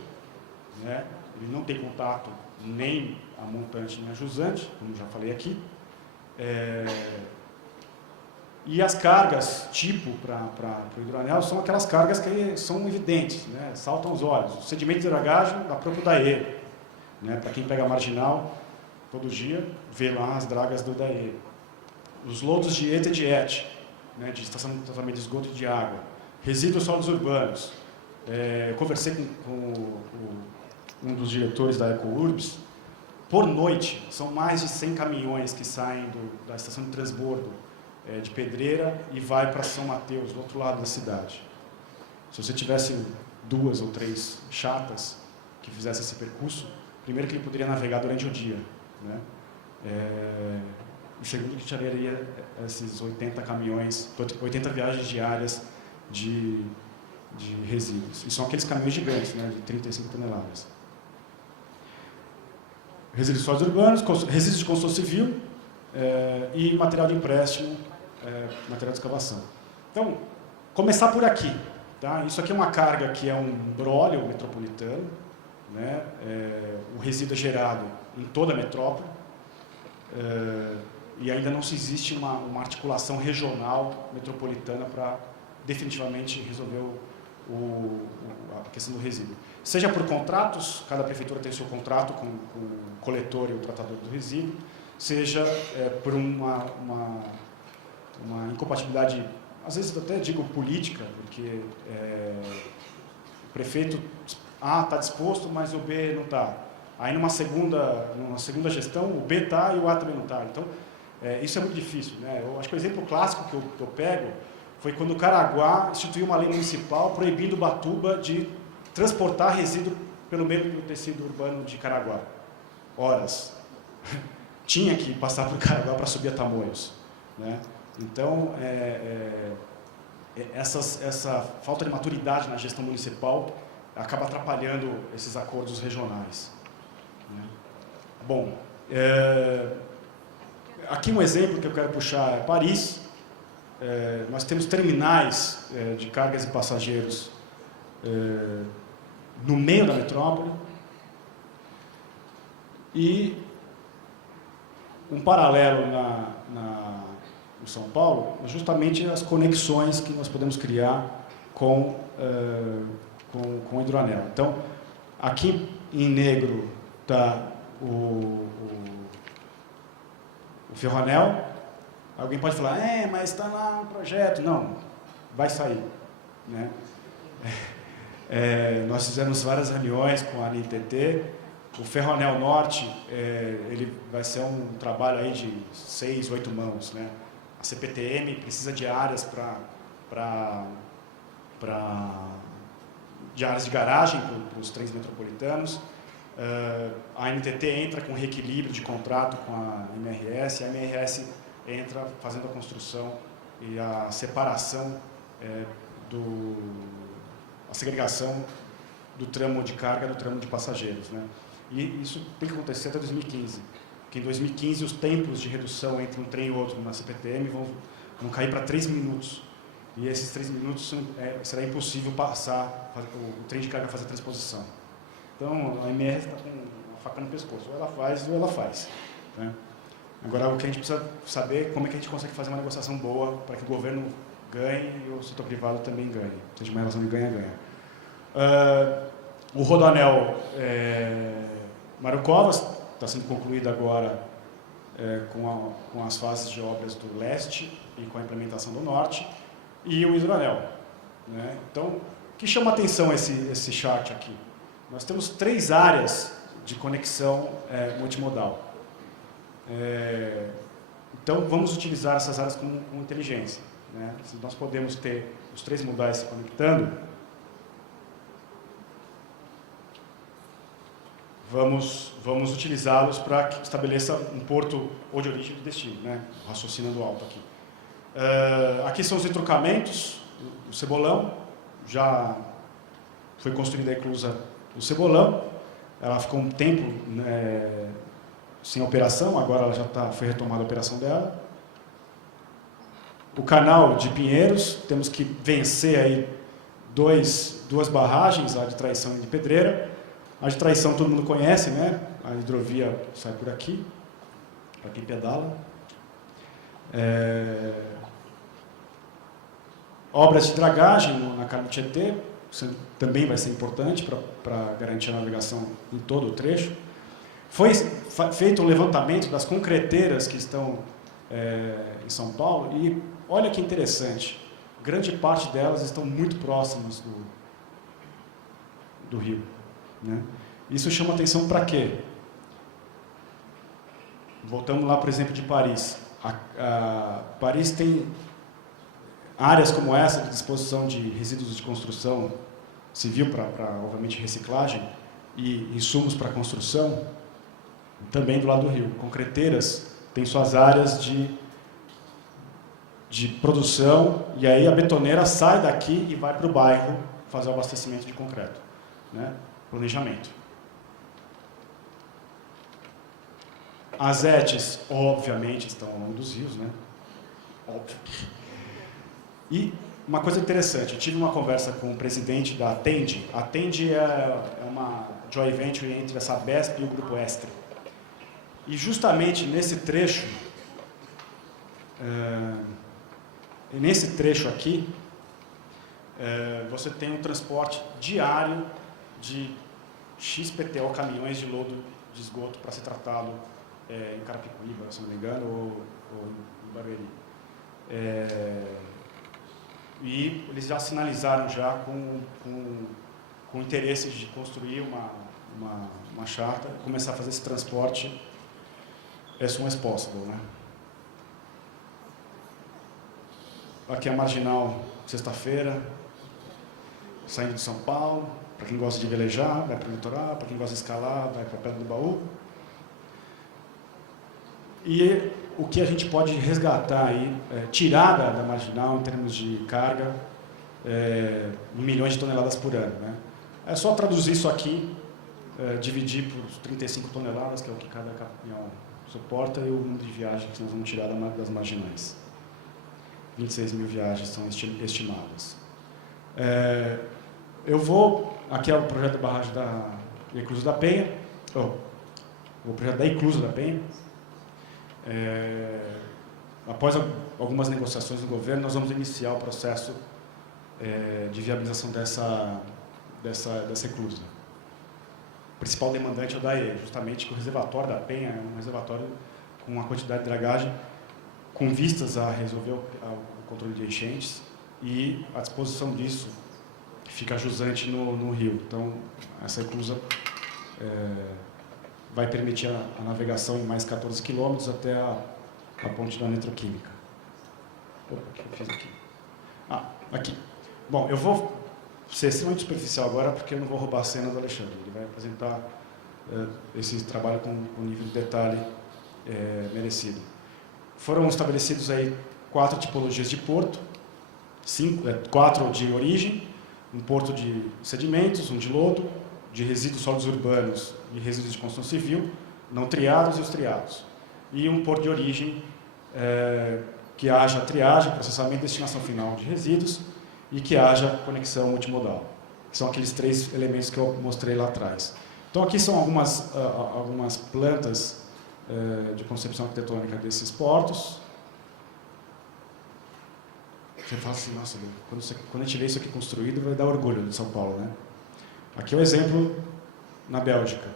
né? Ele não tem contato nem a montante nem a jusante, como já falei aqui. E as cargas tipo para o hidroanel são aquelas cargas que são evidentes, né? Saltam aos olhos. O sedimento de dragagem da própria DAE, né? Para quem pega a marginal, todo dia, vê lá as dragas do DAE. Os lodos de ETA e de ET, né? De estação de tratamento de esgoto e de água. Resíduos sólidos urbanos. Eu conversei com um dos diretores da EcoUrbs. Por noite, são mais de 100 caminhões que saem da estação de transbordo de Pedreira e vai para São Mateus, do outro lado da cidade. Se você tivesse 2 ou 3 chatas que fizessem esse percurso, primeiro que ele poderia navegar durante o dia, né? E segundo que tiraria esses 80 caminhões, 80 viagens diárias de resíduos. E são aqueles caminhões gigantes, né, de 35 toneladas. Resíduos sólidos urbanos, resíduos de construção civil e material de empréstimo, material de escavação. Então, começar por aqui. Tá? Isso aqui é uma carga que é um brólio metropolitano, né? O resíduo é gerado em toda a metrópole e ainda não se existe uma articulação regional metropolitana para definitivamente resolver a questão do resíduo. Seja por contratos, cada prefeitura tem o seu contrato com o coletor e o tratador do resíduo, seja por uma incompatibilidade, às vezes até digo política, porque o prefeito A está disposto, mas o B não está. Aí numa segunda gestão, o B está e o A também não está. Então, isso é muito difícil, né? Eu acho que o exemplo clássico que eu pego foi quando o Caraguá instituiu uma lei municipal proibindo Ubatuba de transportar resíduo pelo meio do tecido urbano de Caraguá. Horas. Tinha que passar por Caraguá para subir a Tamoios, né? Então, essa falta de maturidade na gestão municipal acaba atrapalhando esses acordos regionais, né? Bom, aqui um exemplo que eu quero puxar é Paris. Nós temos terminais de cargas e passageiros no meio da metrópole e um paralelo em São Paulo, justamente as conexões que nós podemos criar com o hidroanel. Então, aqui em negro está o ferroanel. Alguém pode falar, mas está lá no projeto. Não, vai sair, né? Nós fizemos várias reuniões com a ANTT. O Ferroanel Norte, ele vai ser um trabalho aí de 6, 8 mãos, né? A CPTM precisa de áreas de áreas de garagem para os trens metropolitanos. A ANTT entra com reequilíbrio de contrato com a MRS, a MRS entra fazendo a construção e a separação, a segregação do tramo de carga do tramo de passageiros, né? E isso tem que acontecer até 2015, porque em 2015 os tempos de redução entre um trem e outro na CPTM vão cair para 3 minutos. E esses 3 minutos será impossível passar, o trem de carga fazer a transposição. Então, a MR está com uma faca no pescoço, ou ela faz, né? Agora, o que a gente precisa saber é como é que a gente consegue fazer uma negociação boa para que o governo ganhe e o setor privado também ganhe. Seja uma relação de ganha-ganha. O Rodoanel Mário Covas está sendo concluído agora com as fases de obras do leste e com a implementação do norte, e o hidroanel, né? Então, o que chama a atenção esse chart aqui? Nós temos 3 áreas de conexão multimodal. Então, vamos utilizar essas áreas com inteligência, né? Se nós podemos ter os 3 modais se conectando, vamos utilizá-los para que estabeleça um porto ou de origem ou de destino, né? Raciocinando alto aqui. Aqui são os entrocamentos, o Cebolão, já foi construída a eclusa do Cebolão, ela ficou um tempo sem operação, agora ela foi retomada a operação dela. O canal de Pinheiros, temos que vencer aí duas barragens, a de Traição e de Pedreira. A de Traição todo mundo conhece, né? A hidrovia sai por aqui, para quem pedala. Obras de dragagem na Cabo Tietê, também vai ser importante para garantir a navegação em todo o trecho. Foi feito um levantamento das concreteiras que estão em São Paulo e olha que interessante, grande parte delas estão muito próximas do rio, né? Isso chama atenção para quê? Voltamos lá, por exemplo, de Paris. Paris tem áreas como essa de disposição de resíduos de construção civil para obviamente, reciclagem e insumos para construção, também do lado do rio. Concreteiras tem suas áreas de produção, e aí a betoneira sai daqui e vai para o bairro fazer o abastecimento de concreto, né? Planejamento. As ETs, obviamente, estão ao longo dos rios, né? Óbvio. E uma coisa interessante, eu tive uma conversa com o presidente da Atende. A Atende é uma joint venture entre a Sabesp e o Grupo Estre. E justamente nesse trecho aqui, você tem um transporte diário de XPTO caminhões de lodo de esgoto para ser tratado em Carapicuíba, se não me engano, ou em Barueri. E eles já sinalizaram já com interesse de construir uma charta e começar a fazer esse transporte as soon as possible, né? Aqui é a Marginal, sexta-feira, saindo de São Paulo. Para quem gosta de velejar, vai para o litoral. Para quem gosta de escalar, vai para a Pedra do Baú. E o que a gente pode resgatar aí, tirar da Marginal em termos de carga, 1 milhão de toneladas por ano, né? É só traduzir isso aqui, dividir por 35 toneladas, que é o que cada caminhão suporta, e o número de viagens que nós vamos tirar das marginais. 26 mil viagens são estimadas. Aqui é o projeto da barragem da Ecluso da Penha, o projeto da Ecluso da Penha. Após algumas negociações do governo, nós vamos iniciar o processo de viabilização dessa eclusa. O principal demandante é o DAE, justamente que o reservatório da Penha é um reservatório com uma quantidade de dragagem com vistas a resolver o controle de enchentes e a disposição disso fica jusante no rio. Então, essa eclusa vai permitir a navegação em mais 14 quilômetros até a ponte da Nitroquímica. Opa, o que eu fiz aqui? Aqui. Bom, eu vou ser extremamente superficial agora, porque eu não vou roubar a cena do Alexandre. Ele vai apresentar esse trabalho com o nível de detalhe merecido. Foram estabelecidos aí 4 tipologias de porto, 4 de origem, um porto de sedimentos, um de lodo, de resíduos sólidos urbanos e resíduos de construção civil, não triados e os triados. E um porto de origem que haja triagem, processamento e destinação final de resíduos e que haja conexão multimodal, que são aqueles 3 elementos que eu mostrei lá atrás. Então, aqui são algumas plantas de concepção arquitetônica desses portos. Você fala assim, nossa, quando a gente vê isso aqui construído, vai dar orgulho de São Paulo, né? Aqui é um exemplo na Bélgica.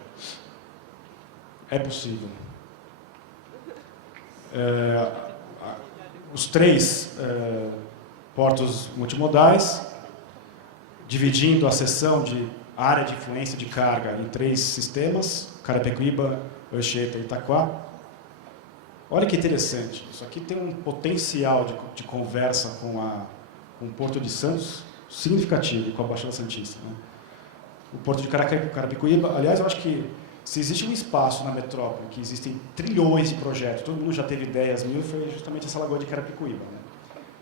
É possível. Os 3 portos multimodais, dividindo a seção de área de influência de carga em 3 sistemas, Carapicuíba, Anchieta e Itaquá. Olha que interessante, isso aqui tem um potencial de conversa com o Porto de Santos significativo, com a Baixada Santista, né? O Porto de Carapicuíba, aliás, eu acho que se existe um espaço na metrópole que existem trilhões de projetos, todo mundo já teve ideias mil, foi justamente essa lagoa de Carapicuíba, né?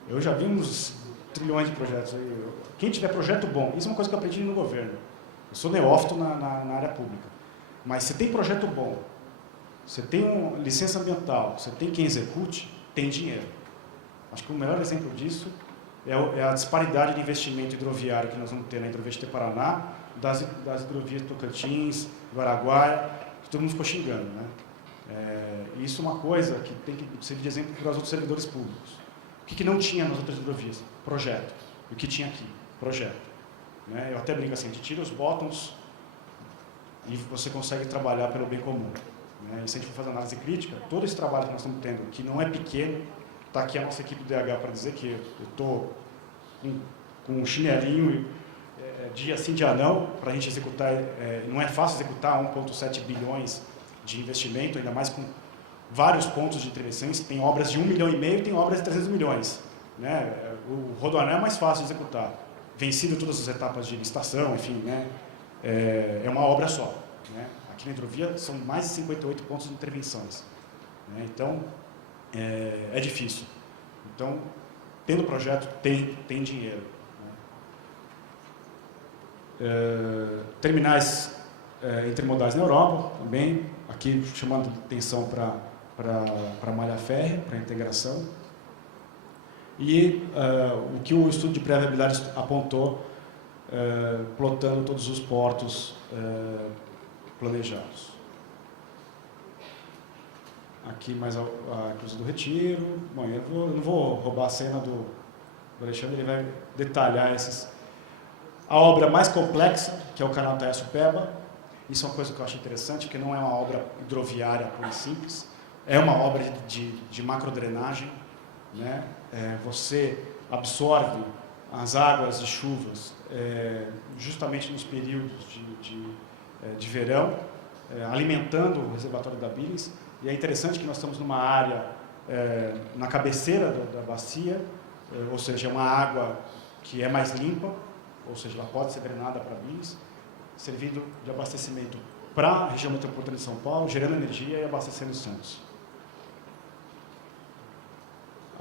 Eu já vi uns trilhões de projetos aí. Quem tiver projeto bom, isso é uma coisa que eu aprendi no governo. Eu sou neófito na área pública. Mas se tem projeto bom, você tem licença ambiental, você tem quem execute, tem dinheiro. Acho que o melhor exemplo disso é a disparidade de investimento hidroviário que nós vamos ter na Hidrovia de Paraná, das hidrovias Tocantins, do Araguaia, que todo mundo ficou xingando, né? Isso é uma coisa que tem que servir de exemplo para os outros servidores públicos. O que não tinha nas outras hidrovias? Projeto. O que tinha aqui? Projeto. Né? Eu até brinco assim, a gente tira os bottoms e você consegue trabalhar pelo bem comum. Né? E se a gente for fazer análise crítica, todo esse trabalho que nós estamos tendo, que não é pequeno, está aqui a nossa equipe do DH para dizer que eu estou com um chinelinho dia sim, dia não, para a gente executar, não é fácil executar 1,7 bilhões de investimento, ainda mais com vários pontos de intervenções, tem obras de 1,5 milhão e tem obras de 300 milhões. Né? O Rodoanel é mais fácil de executar, vencido todas as etapas de licitação, enfim, né? É uma obra só. Né? Aqui na hidrovia são mais de 58 pontos de intervenções. Né? Então, é difícil. Então, tendo projeto, tem dinheiro. Né? Terminais intermodais na Europa, também, aqui chamando atenção para a malha férrea, para a integração. E o que o estudo de pré-viabilidade apontou, plotando todos os portos planejados. Aqui mais a Cruz do Retiro. Bom, eu não vou roubar a cena O Alexandre ele vai detalhar esses. A obra mais complexa, que é o canal Taeço-Peba, isso é uma coisa que eu acho interessante, porque não é uma obra hidroviária pura e simples, é uma obra de macrodrenagem, né? Você absorve as águas de chuvas justamente nos períodos de verão, alimentando o reservatório da Billings, e é interessante que nós estamos numa área na cabeceira da bacia, ou seja, é uma água que é mais limpa, ou seja, ela pode ser drenada para Billings, servindo de abastecimento para a região metropolitana de São Paulo, gerando energia e abastecendo Santos.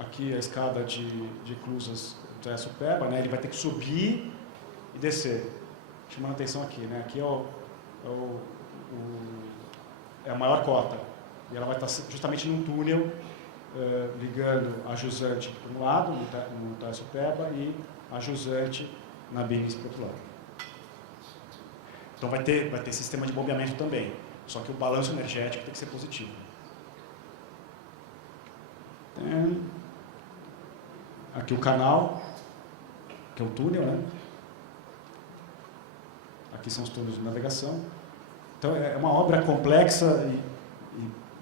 Aqui a escada de eclusas do Taeço-Peba, né? Ele vai ter que subir e descer. Chamando a atenção aqui, né? Aqui é a maior cota. E ela vai estar justamente num túnel ligando a jusante por um lado, no Taeço-Peba, e a jusante na Billings por outro lado. Então vai ter sistema de bombeamento também, só que o balanço energético tem que ser positivo. Aqui o canal, que é o túnel, né? Aqui são os túneis de navegação. Então é uma obra complexa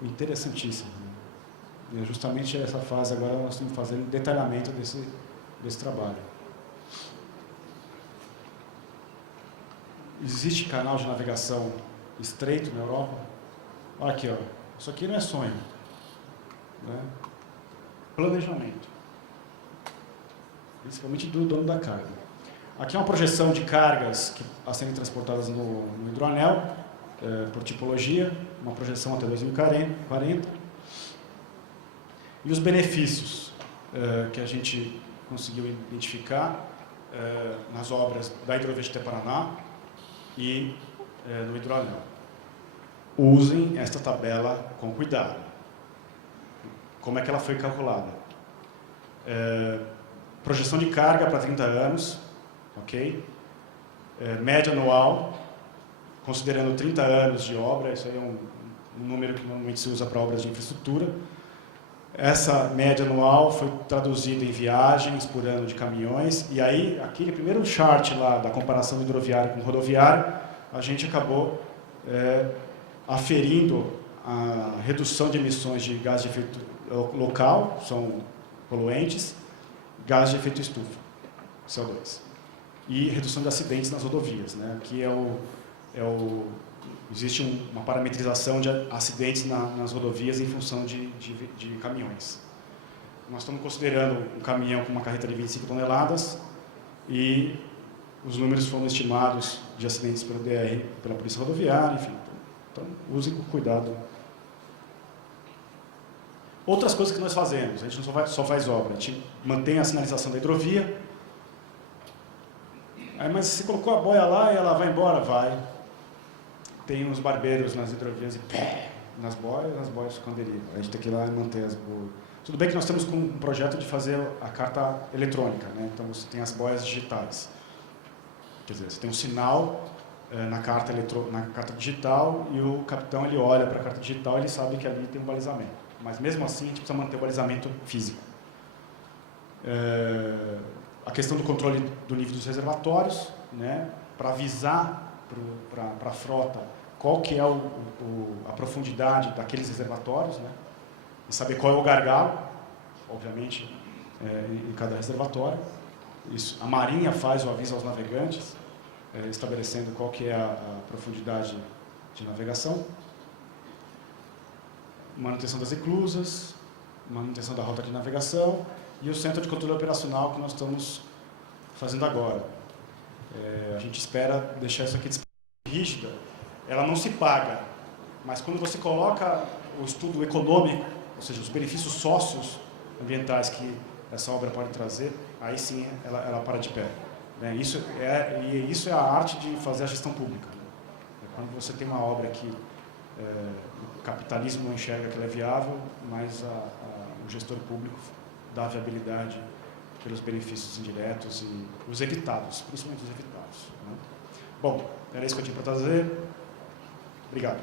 e interessantíssima. E é justamente essa fase agora nós estamos fazendo detalhamento desse trabalho. Existe canal de navegação estreito na Europa? Olha aqui, ó. Isso aqui não é sonho, né? Planejamento. Principalmente do dono da carga. Aqui é uma projeção de cargas a serem transportadas no hidroanel, por tipologia, uma projeção até 2040. E os benefícios que a gente conseguiu identificar nas obras da Hidrovia de Paraná e no hidroanel. Usem esta tabela com cuidado. Como é que ela foi calculada? Projeção de carga para 30 anos, ok? Média anual, considerando 30 anos de obra, isso aí é um número que normalmente se usa para obras de infraestrutura. Essa média anual foi traduzida em viagens por ano de caminhões, e aí, aquele primeiro chart lá da comparação do hidroviário com o rodoviário, a gente acabou aferindo a redução de emissões de gás de efeito local, são poluentes, gás de efeito estufa, CO2, e redução de acidentes nas rodovias, né? Aqui existe uma parametrização de acidentes nas rodovias em função de caminhões. Nós estamos considerando um caminhão com uma carreta de 25 toneladas e os números foram estimados de acidentes pelo DR, pela Polícia Rodoviária, enfim. Então, usem com cuidado. Outras coisas que nós fazemos, a gente não só faz obra, a gente mantém a sinalização da hidrovia. Aí, mas você colocou a boia lá e ela vai embora? Vai. Tem uns barbeiros nas hidrovias e nas boias ficam deriva. A gente tem que ir lá e manter as boias. Tudo bem que nós temos um projeto de fazer a carta eletrônica, né? Então você tem as boias digitais. Quer dizer, você tem um sinal na carta digital e o capitão ele olha para a carta digital e ele sabe que ali tem um balizamento. Mas mesmo assim a gente precisa manter o balizamento físico. A questão do controle do nível dos reservatórios, né? Para avisar para a frota qual que é a profundidade daqueles reservatórios, né? E saber qual é o gargalo, obviamente, em cada reservatório. Isso, a Marinha faz o aviso aos navegantes, estabelecendo qual que é a profundidade de navegação. Manutenção das eclusas, manutenção da rota de navegação e o centro de controle operacional que nós estamos fazendo agora. A gente espera deixar isso aqui rígida, ela não se paga, mas quando você coloca o estudo econômico, ou seja, os benefícios socioambientais que essa obra pode trazer, aí sim ela para de pé. Né? Isso é a arte de fazer a gestão pública. Quando você tem uma obra que o capitalismo não enxerga que ela é viável, mas o gestor público dá viabilidade pelos benefícios indiretos e os evitados, principalmente os evitados. Né? Bom, era isso que eu tinha para trazer. Obrigado.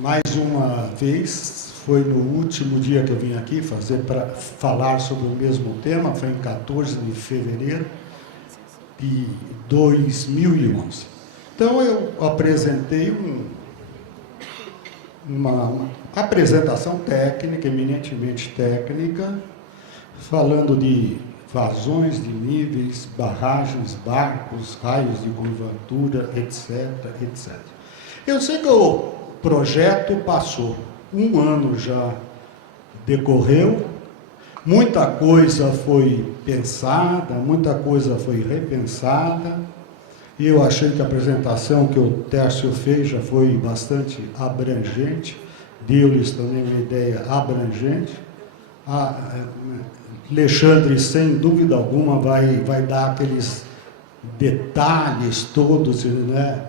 mais uma vez, foi no último dia que eu vim aqui falar sobre o mesmo tema, foi em 14 de fevereiro de 2011. Então, eu apresentei uma apresentação técnica, eminentemente técnica, falando de vazões de níveis, barragens, barcos, raios de curvatura, etc, etc. Eu sei que o projeto passou, um ano já decorreu, muita coisa foi pensada, muita coisa foi repensada, e eu achei que a apresentação que o Tércio fez já foi bastante abrangente, deu-lhes também uma ideia abrangente. Alexandre, sem dúvida alguma, vai dar aqueles detalhes todos, né,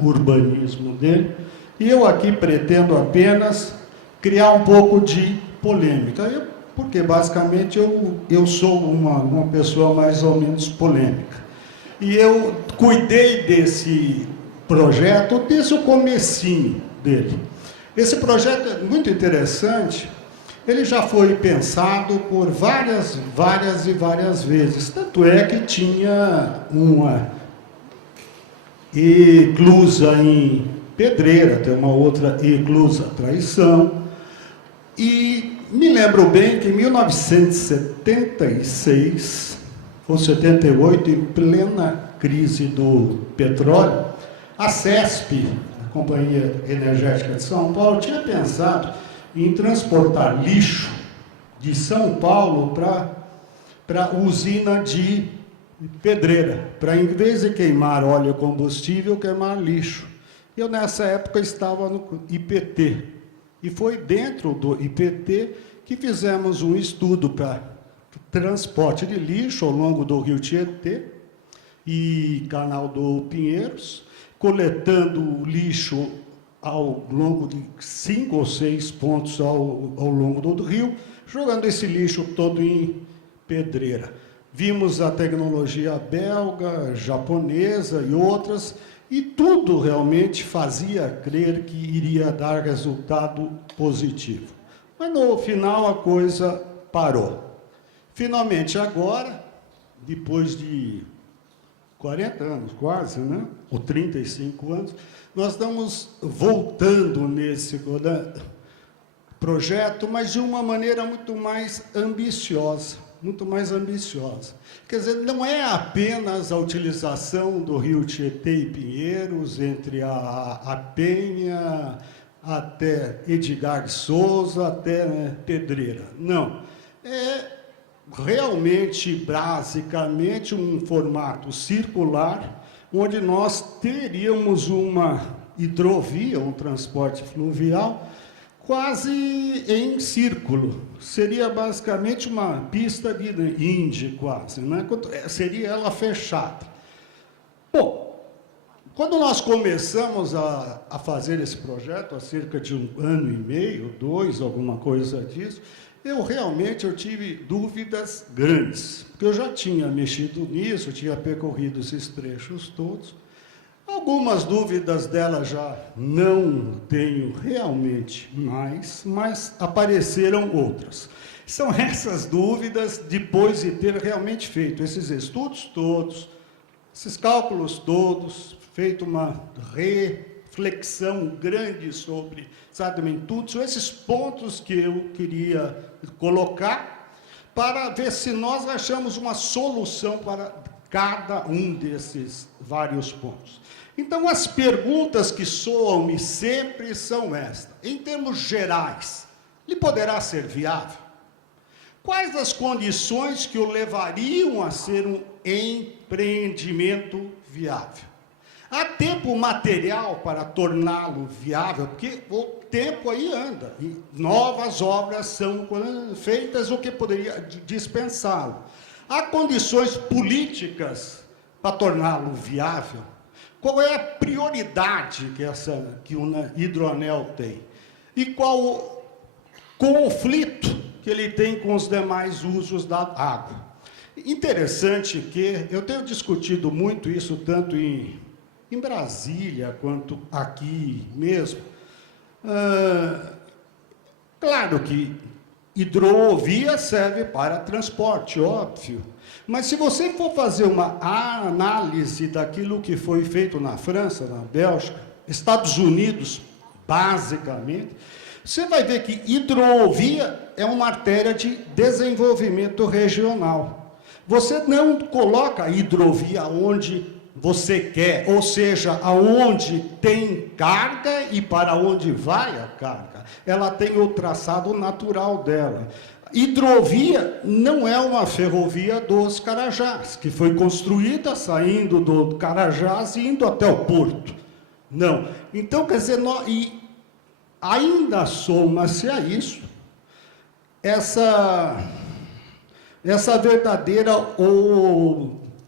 urbanismo dele, e eu aqui pretendo apenas criar um pouco de polêmica, porque basicamente eu sou uma pessoa mais ou menos polêmica. E eu cuidei desse projeto desde o comecinho dele. Esse projeto é muito interessante, ele já foi pensado por várias vezes, tanto é que tinha uma eclusa em Pedreira, tem uma outra eclusa Traição, e me lembro bem que em 1976 ou 78, em plena crise do petróleo, a CESP, a Companhia Energética de São Paulo, tinha pensado em transportar lixo de São Paulo para a usina de Pedreira, para, em vez de queimar óleo e combustível, queimar lixo. Eu, nessa época, estava no IPT, e foi dentro do IPT que fizemos um estudo para transporte de lixo ao longo do Rio Tietê e Canal do Pinheiros, coletando lixo ao longo de 5 ou 6 pontos ao longo do rio, jogando esse lixo todo em Pedreira. Vimos a tecnologia belga, japonesa e outras, e tudo realmente fazia crer que iria dar resultado positivo. Mas, no final, a coisa parou. Finalmente, agora, depois de 40 anos quase, né? Ou 35 anos, nós estamos voltando nesse projeto, mas de uma maneira muito mais ambiciosa, muito mais ambiciosa. Quer dizer, não é apenas a utilização do Rio Tietê e Pinheiros, entre a Penha até Edgar de Souza, até, né, Pedreira. Não. É realmente, basicamente, um formato circular, onde nós teríamos uma hidrovia, um transporte fluvial, quase em círculo. Seria basicamente uma pista de Indy, quase, né? Seria ela fechada. Bom, quando nós começamos a fazer esse projeto, há cerca de 1 ano e meio, 2, alguma coisa disso, eu tive dúvidas grandes, porque eu já tinha mexido nisso, tinha percorrido esses trechos todos. Algumas dúvidas dela já não tenho realmente mais, mas apareceram outras. São essas dúvidas, depois de ter realmente feito esses estudos todos, esses cálculos todos, feito uma reflexão grande sobre exatamente tudo, são esses pontos que eu queria colocar para ver se nós achamos uma solução para cada um desses vários pontos. Então, as perguntas que soam-me sempre são estas. Em termos gerais, ele poderá ser viável? Quais as condições que o levariam a ser um empreendimento viável? Há tempo material para torná-lo viável, porque o tempo aí anda, e novas obras são feitas, o que poderia dispensá-lo. Há condições políticas para torná-lo viável? Qual é a prioridade que o Hidroanel tem? E qual o conflito que ele tem com os demais usos da água? Interessante que eu tenho discutido muito isso, tanto em Brasília, quanto aqui mesmo, Claro que hidrovia serve para transporte, óbvio. Mas se você for fazer uma análise daquilo que foi feito na França, na Bélgica, Estados Unidos, basicamente, você vai ver que hidrovia é uma artéria de desenvolvimento regional. Você não coloca hidrovia onde você quer, ou seja, aonde tem carga e para onde vai a carga. Ela tem o traçado natural dela. Hidrovia não é uma ferrovia dos Carajás, que foi construída saindo do Carajás e indo até o porto. Não. Então, quer dizer, e ainda soma-se a isso essa verdadeira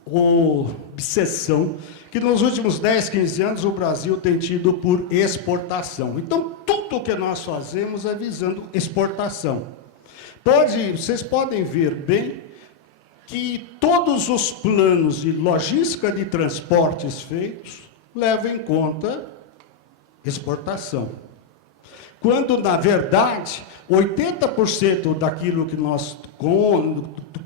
obsessão que nos últimos 10, 15 anos o Brasil tem tido por exportação. Então, tudo o que nós fazemos é visando exportação. Vocês podem ver bem que todos os planos de logística de transportes feitos levam em conta exportação. Quando, na verdade, 80% daquilo que nós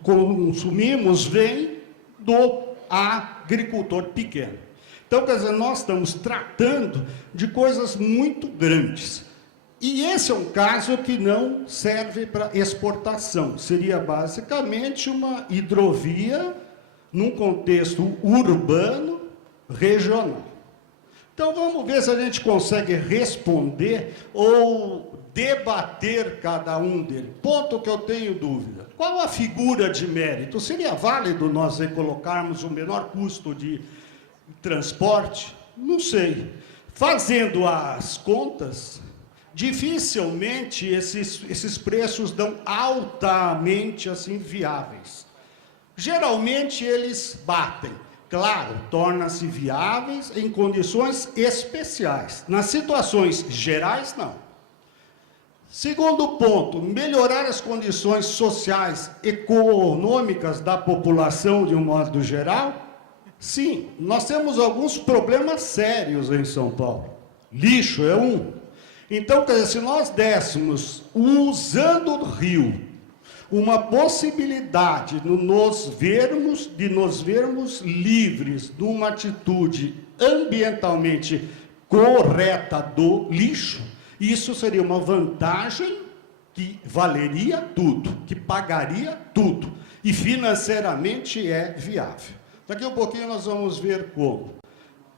consumimos vem do agricultor pequeno. Então, quer dizer, nós estamos tratando de coisas muito grandes. E esse é um caso que não serve para exportação. Seria basicamente uma hidrovia num contexto urbano, regional. Então, vamos ver se a gente consegue responder ou debater cada um deles. Ponto que eu tenho dúvida. Qual a figura de mérito? Seria válido nós colocarmos o menor custo de transporte? Não sei. Fazendo as contas, dificilmente esses preços dão altamente assim viáveis. Geralmente eles batem. Claro, tornam-se viáveis em condições especiais. Nas situações gerais, não. Segundo ponto, melhorar as condições sociais, econômicas da população de um modo geral. Sim, nós temos alguns problemas sérios em São Paulo. Lixo é um. Então, quer dizer, se nós dessemos, usando o rio, uma possibilidade de nos vermos livres de uma atitude ambientalmente correta do lixo, isso seria uma vantagem que valeria tudo, que pagaria tudo, e financeiramente é viável. Daqui a um pouquinho nós vamos ver como.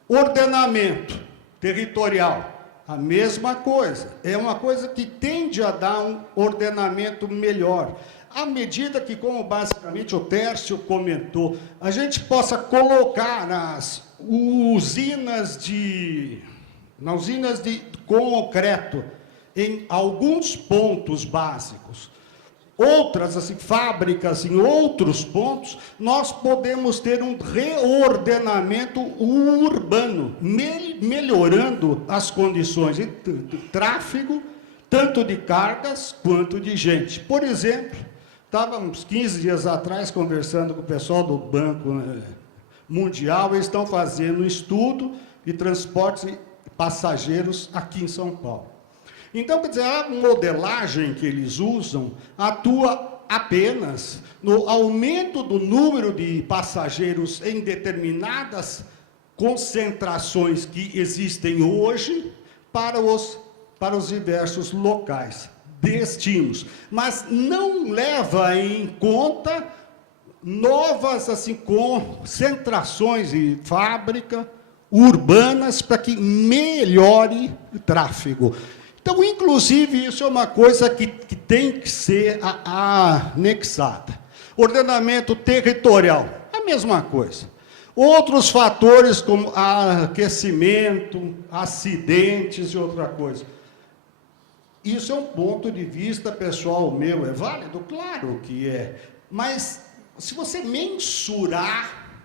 Ordenamento territorial. A mesma coisa, é uma coisa que tende a dar um ordenamento melhor, à medida que, como basicamente o Tércio comentou, a gente possa colocar nas usinas de concreto em alguns pontos básicos, outras assim, fábricas em outros pontos, nós podemos ter um reordenamento urbano, melhorando as condições de tráfego, tanto de cargas quanto de gente. Por exemplo, estávamos 15 dias atrás conversando com o pessoal do Banco Mundial, eles estão fazendo um estudo de transportes de passageiros aqui em São Paulo. Então, quer dizer, a modelagem que eles usam atua apenas no aumento do número de passageiros em determinadas concentrações que existem hoje para os diversos locais, destinos, mas não leva em conta novas assim, concentrações de fábrica urbanas para que melhore o tráfego. Então, inclusive, isso é uma coisa que tem que ser anexada. Ordenamento territorial, a mesma coisa. Outros fatores como aquecimento, acidentes e outra coisa. Isso é um ponto de vista pessoal meu, é válido? Claro que é. Mas, se você mensurar,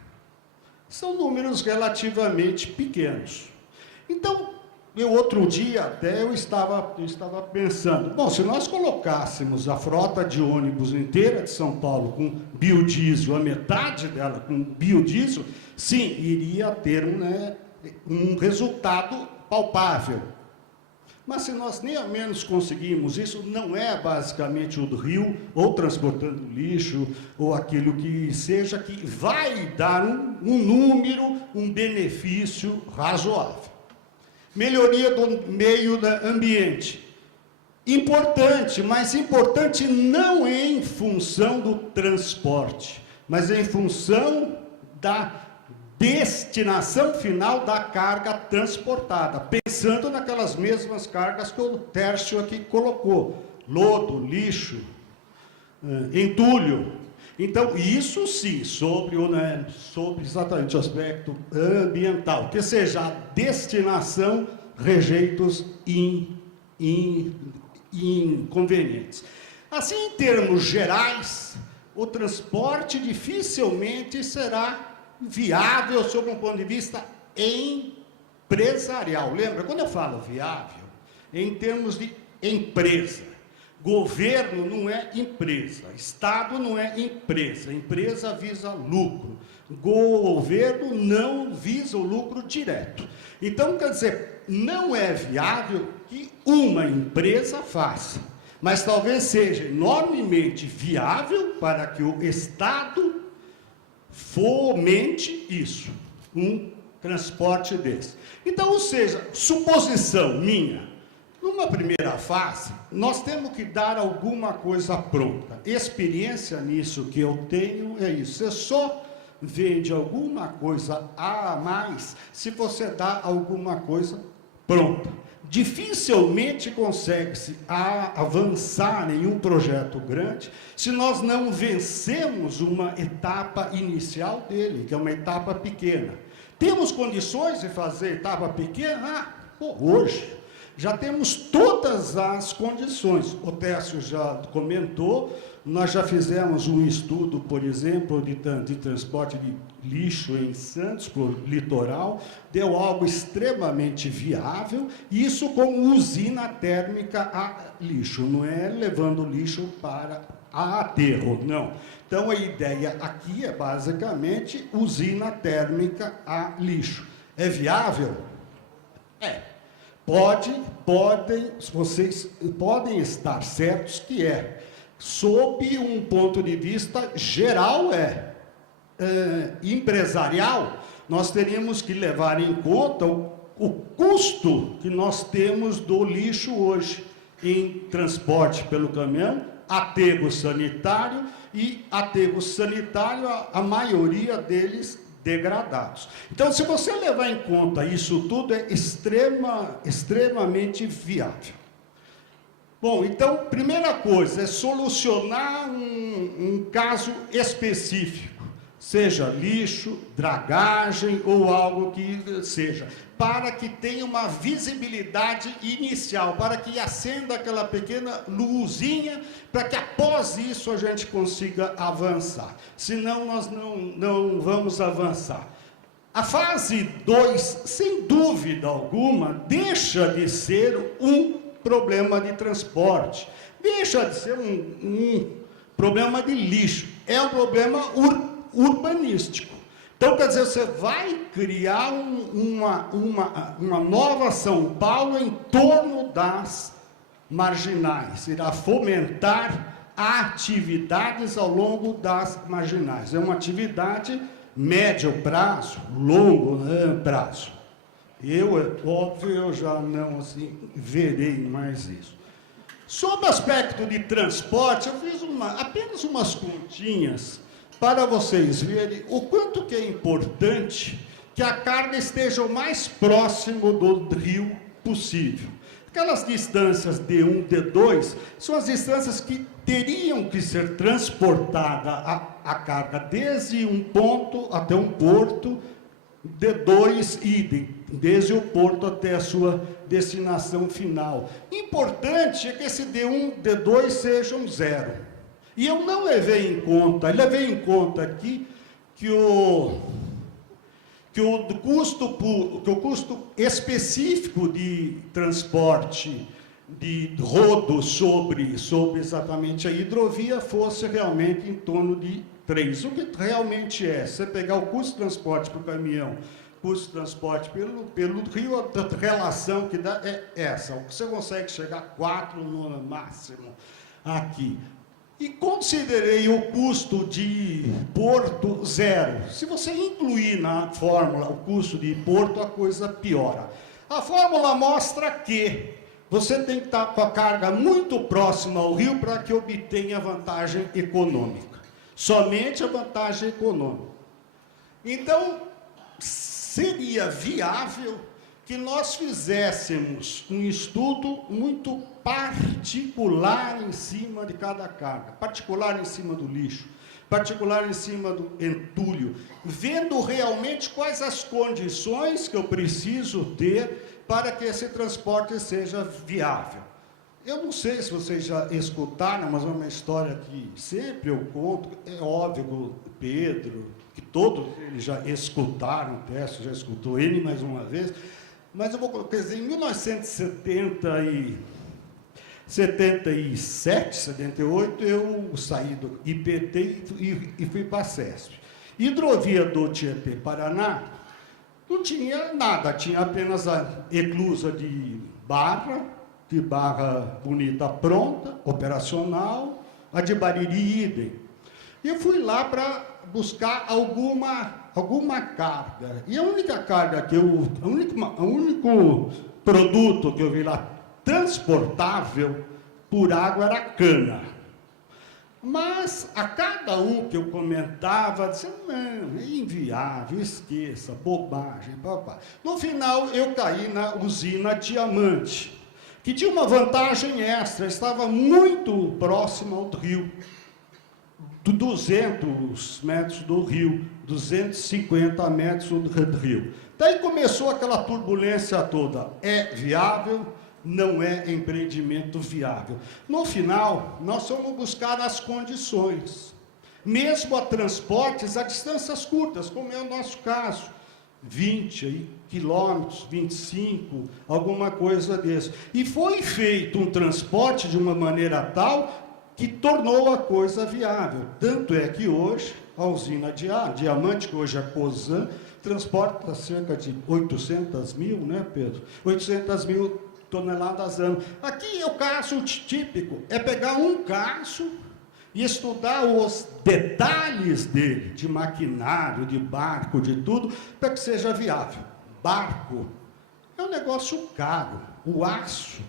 são números relativamente pequenos. Então, outro dia até eu estava pensando, bom, se nós colocássemos a frota de ônibus inteira de São Paulo com biodiesel, a metade dela com biodiesel, sim, iria ter um resultado palpável. Mas se nós nem ao menos conseguimos isso, não é basicamente o rio, ou transportando lixo, ou aquilo que seja, que vai dar um número, um benefício razoável. Melhoria do meio ambiente. Importante, mas importante não em função do transporte, mas em função da destinação final da carga transportada, pensando naquelas mesmas cargas que o Tércio aqui colocou, lodo, lixo, entulho. Então, isso sim, sobre exatamente o aspecto ambiental, que seja a destinação rejeitos inconvenientes. Assim, em termos gerais, o transporte dificilmente será viável sob um ponto de vista empresarial. Lembra, quando eu falo viável, em termos de empresa, governo não é empresa, Estado não é empresa, empresa visa lucro, governo não visa o lucro direto. Então, quer dizer, não é viável que uma empresa faça, mas talvez seja enormemente viável para que o Estado fomente isso, um transporte desse. Então, ou seja, suposição minha, numa primeira fase, nós temos que dar alguma coisa pronta. Experiência nisso que eu tenho é isso. Você só vende alguma coisa a mais se você dá alguma coisa pronta. Dificilmente consegue-se avançar em um projeto grande se nós não vencemos uma etapa inicial dele, que é uma etapa pequena. Temos condições de fazer etapa pequena? Hoje já temos todas as condições. O Tércio já comentou, nós já fizemos um estudo, por exemplo, de transporte de lixo em Santos, para o litoral, deu algo extremamente viável, isso com usina térmica a lixo, não é levando lixo para aterro, não. Então, a ideia aqui é basicamente usina térmica a lixo. É viável? É. Vocês podem estar certos que é. Sob um ponto de vista geral, empresarial, nós teríamos que levar em conta o custo que nós temos do lixo hoje, em transporte pelo caminhão, aterro sanitário, a maioria deles degradados. Então, se você levar em conta isso tudo, é extremamente viável. Bom, então, primeira coisa é solucionar um caso específico, seja lixo, dragagem ou algo que seja, para que tenha uma visibilidade inicial, para que acenda aquela pequena luzinha, para que após isso a gente consiga avançar. Senão nós não vamos avançar. A fase 2, sem dúvida alguma, deixa de ser um problema de transporte, deixa de ser um problema de lixo, é um problema urbanístico. Então, quer dizer, você vai criar uma nova São Paulo em torno das marginais, irá fomentar atividades ao longo das marginais. É uma atividade médio prazo, longo prazo. Eu já não assim, verei mais isso. Sob o aspecto de transporte, eu fiz apenas umas continhas para vocês verem o quanto que é importante que a carga esteja o mais próximo do rio possível. Aquelas distâncias D1, D2, são as distâncias que teriam que ser transportada a carga desde um ponto até um porto, D2 idem, desde o porto até a sua destinação final. Importante é que esse D1, D2 sejam zero. E eu não levei em conta aqui que o custo específico de transporte de rodo sobre exatamente a hidrovia fosse realmente em torno de 3. O que realmente é? Se você pegar o custo de transporte para o caminhão custo de transporte pelo rio, a relação que dá é essa. Você consegue chegar a 4 no máximo aqui. E considerei o custo de porto zero. Se você incluir na fórmula o custo de porto, a coisa piora. A fórmula mostra que você tem que estar com a carga muito próxima ao rio para que obtenha vantagem econômica. Somente a vantagem econômica. Então, seria viável que nós fizéssemos um estudo muito particular em cima de cada carga, particular em cima do lixo, particular em cima do entulho, vendo realmente quais as condições que eu preciso ter para que esse transporte seja viável. Eu não sei se vocês já escutaram, mas é uma história que sempre eu conto, é óbvio que o Pedro, que todos eles já escutaram, o Tércio já escutou ele mais uma vez, mas eu vou colocar, em 1977, 78, eu saí do IPT e fui para a CESP. Hidrovia do Tietê-Paraná não tinha nada, tinha apenas a eclusa de Barra Bonita pronta, operacional, a de Bariri idem. E eu fui lá para buscar alguma carga. E a única carga o único produto que eu vi lá transportável por água era cana. Mas a cada um que eu comentava, dizia, não, é inviável, esqueça, bobagem, papá. No final, eu caí na usina Diamante, que tinha uma vantagem extra, estava muito próximo ao rio, 200 metros do rio, 250 metros do rio. Daí começou aquela turbulência toda, é viável? Não é empreendimento viável. No final, nós fomos buscar as condições, mesmo a transportes a distâncias curtas, como é o nosso caso, 20 quilômetros, 25, alguma coisa desse. E foi feito um transporte de uma maneira tal que tornou a coisa viável. Tanto é que hoje, a usina Diamante, que hoje é a Cosan, transporta cerca de 800 mil, né, Pedro? 800 mil toneladas ano. Aqui é o caso típico, é pegar um caso e estudar os detalhes dele, de maquinário, de barco, de tudo, para que seja viável. Barco é um negócio caro, o aço.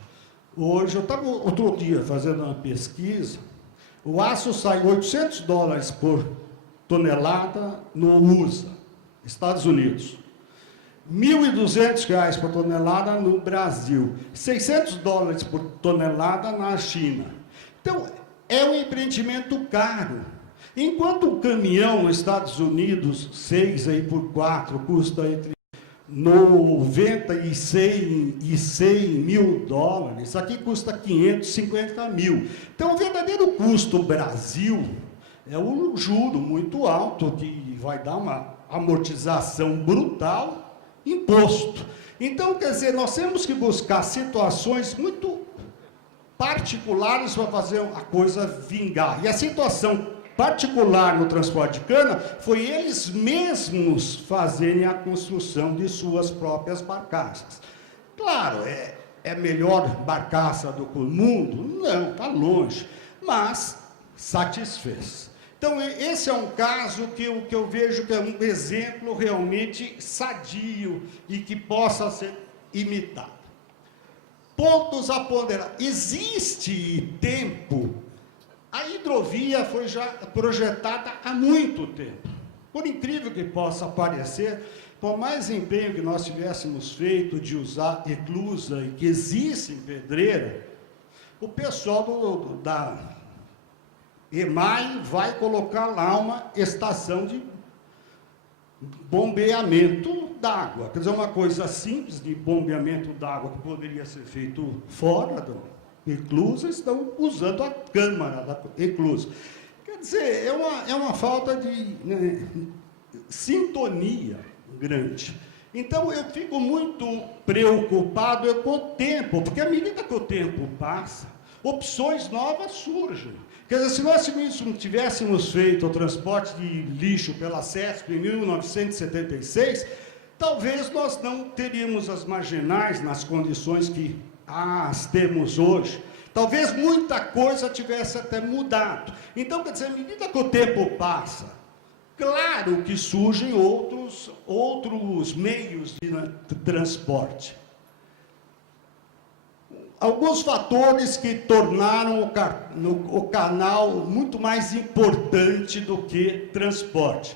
Hoje, eu estava outro dia fazendo uma pesquisa, o aço sai $800 por tonelada no USA, Estados Unidos. R$1.200 por tonelada no Brasil, $600 por tonelada na China. Então, é um empreendimento caro. Enquanto um caminhão nos Estados Unidos, 6 aí por 4, custa entre 90 e 100 mil dólares, aqui custa 550 mil. Então, o verdadeiro custo Brasil é um juro muito alto, que vai dar uma amortização brutal, imposto. Então, quer dizer, nós temos que buscar situações muito particulares para fazer a coisa vingar. E a situação particular no transporte de cana foi eles mesmos fazerem a construção de suas próprias barcaças. Claro, é melhor barcaça do que o mundo? Não, está longe, mas satisfez. Então, esse é um caso que eu vejo que é um exemplo realmente sadio e que possa ser imitado. Pontos a ponderar. Existe tempo. A hidrovia foi já projetada há muito tempo. Por incrível que possa parecer, por mais empenho que nós tivéssemos feito de usar eclusa e que existe em Pedreira, o pessoal da EMAI vai colocar lá uma estação de bombeamento d'água. Quer dizer, uma coisa simples de bombeamento d'água que poderia ser feito fora da eclusa, estão usando a câmara da eclusa. Quer dizer, é uma falta de sintonia grande. Então, eu fico muito preocupado com o tempo, porque à medida que o tempo passa, opções novas surgem. Quer dizer, se nós tivéssemos feito o transporte de lixo pela CESP em 1976, talvez nós não teríamos as marginais nas condições que as temos hoje. Talvez muita coisa tivesse até mudado. Então, quer dizer, à medida que o tempo passa, claro que surgem outros meios de transporte. Alguns fatores que tornaram o canal muito mais importante do que transporte.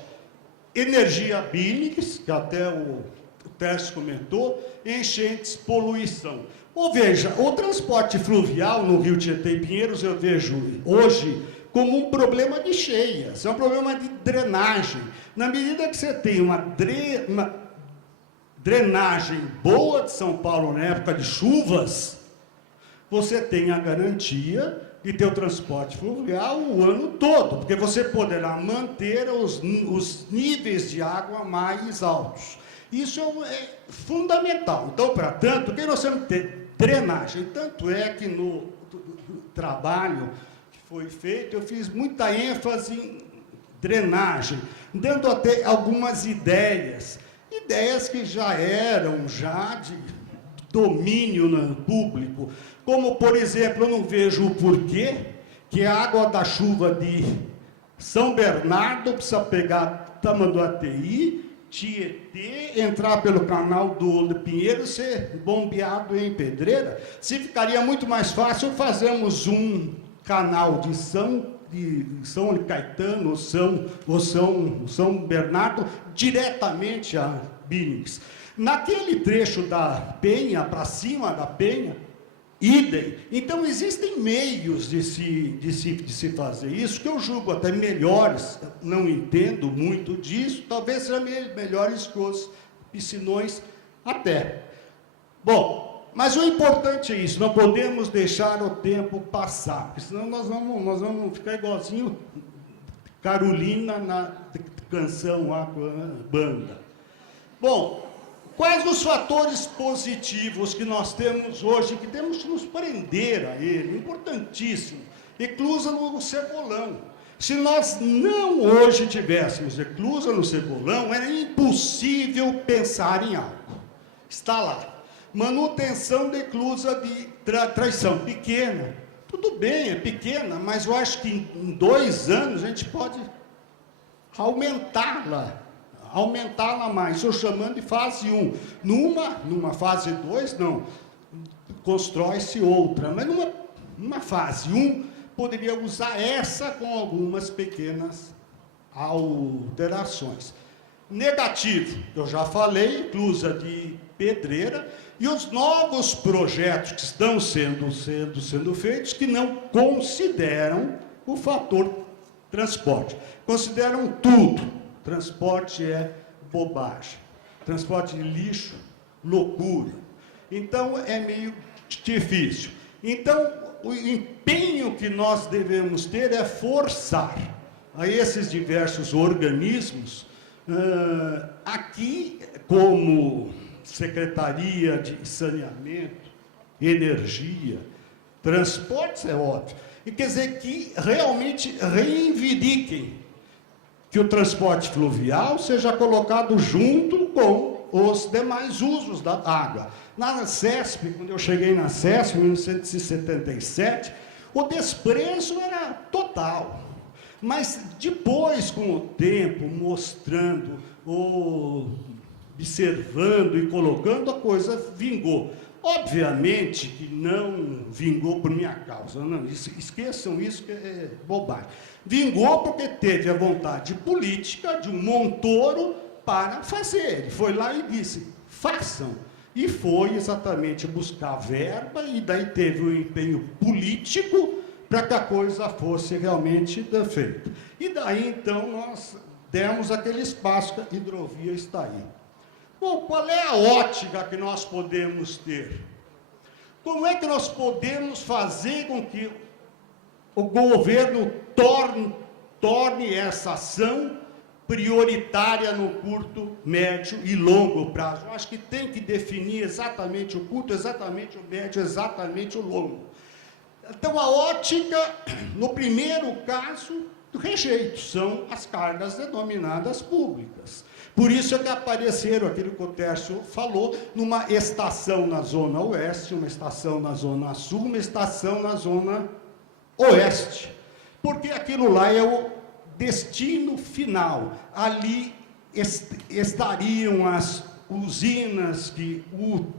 Energia bílicas, que até o Tércio comentou, enchentes, poluição. Ou veja, o transporte fluvial no Rio Tietê e Pinheiros eu vejo hoje como um problema de cheias, é um problema de drenagem. Na medida que você tem uma drenagem boa de São Paulo na época de chuvas, você tem a garantia de ter o transporte fluvial o ano todo, porque você poderá manter os níveis de água mais altos. Isso é fundamental. Então, para tanto, que nós temos que ter drenagem. Tanto é que no trabalho que foi feito, eu fiz muita ênfase em drenagem, dando até algumas ideias que já eram de domínio público, como, por exemplo, eu não vejo o porquê que a água da chuva de São Bernardo precisa pegar Tamanduateí, Tietê, entrar pelo canal do Pinheiro, ser bombeado em Pedreira. Se ficaria muito mais fácil fazermos um canal de São Caetano ou São Bernardo diretamente a Billings. Naquele trecho da Penha, para cima da Penha, idem. Então, existem meios de se fazer isso, que eu julgo até melhores, não entendo muito disso, talvez sejam melhores que os piscinões até. Bom, mas o importante é isso, não podemos deixar o tempo passar, porque senão nós vamos ficar igualzinho Carolina na canção, a banda. Bom, quais os fatores positivos que nós temos hoje, que temos que nos prender a ele, importantíssimo, eclusa no Cebolão. Se nós não hoje tivéssemos eclusa no Cebolão, era impossível pensar em algo. Está lá. Manutenção da eclusa de Traição, pequena. Tudo bem, é pequena, mas eu acho que em 2 anos a gente pode aumentá-la mais, estou chamando de fase 1. Numa fase 2, não, constrói-se outra, mas numa fase 1, poderia usar essa com algumas pequenas alterações. Negativo, eu já falei, inclusa de Pedreira, e os novos projetos que estão sendo feitos, que não consideram o fator transporte, consideram tudo. Transporte é bobagem. Transporte de lixo, loucura. Então, é meio difícil. Então, o empenho que nós devemos ter é forçar a esses diversos organismos, aqui, como Secretaria de Saneamento, Energia, Transportes, é óbvio, e quer dizer que realmente reivindiquem que o transporte fluvial seja colocado junto com os demais usos da água. Na CESP, quando eu cheguei na CESP, em 1977, o desprezo era total. Mas depois, com o tempo, mostrando, observando e colocando, a coisa vingou. Obviamente que não vingou por minha causa, não, esqueçam isso, que é bobagem. Vingou porque teve a vontade política de um Montoro para fazer. Ele foi lá e disse, façam. E foi exatamente buscar verba, e daí teve um empenho político para que a coisa fosse realmente feita. E daí, então, nós demos aquele espaço que a hidrovia está aí. Bom, qual é a ótica que nós podemos ter? Como é que nós podemos fazer com que o governo torne essa ação prioritária no curto, médio e longo prazo? Eu acho que tem que definir exatamente o curto, exatamente o médio, exatamente o longo. Então, a ótica, no primeiro caso, do rejeito, são as cargas denominadas públicas. Por isso é que apareceram, aquilo que o Tércio falou, numa estação na Zona Oeste, uma estação na Zona Sul, uma estação na Zona Oeste. Porque aquilo lá é o destino final. Ali estariam as usinas que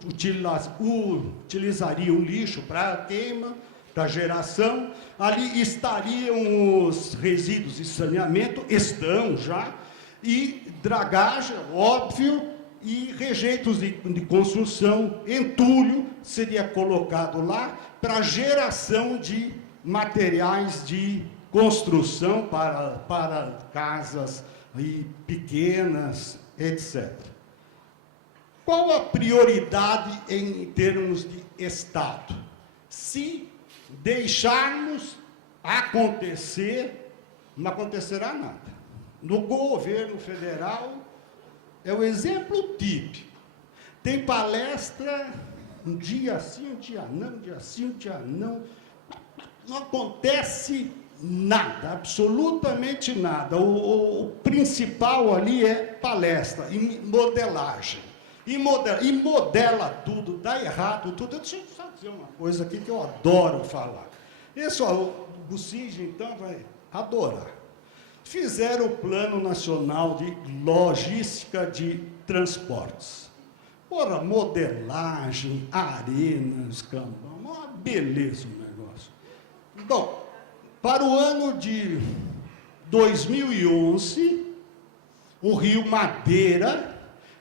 utilizariam lixo para queima, para geração. Ali estariam os resíduos de saneamento, estão já, e dragagem, óbvio, e rejeitos de construção, entulho seria colocado lá para geração de materiais de construção para casas e pequenas, etc. Qual a prioridade em termos de Estado? Se deixarmos acontecer, não acontecerá nada. No governo federal, é o exemplo típico. Tem palestra, um dia sim, um dia não, um dia sim, um dia não. Não acontece nada, absolutamente nada. O principal ali é palestra e modelagem. E modela tudo, dá errado tudo. Deixa eu só dizer uma coisa aqui que eu adoro falar. Esse, o Bucige, então, vai adorar. Fizeram o Plano Nacional de Logística de Transportes. Porra, modelagem, arenas, cambão, uma beleza o negócio. Bom, para o ano de 2011, o Rio Madeira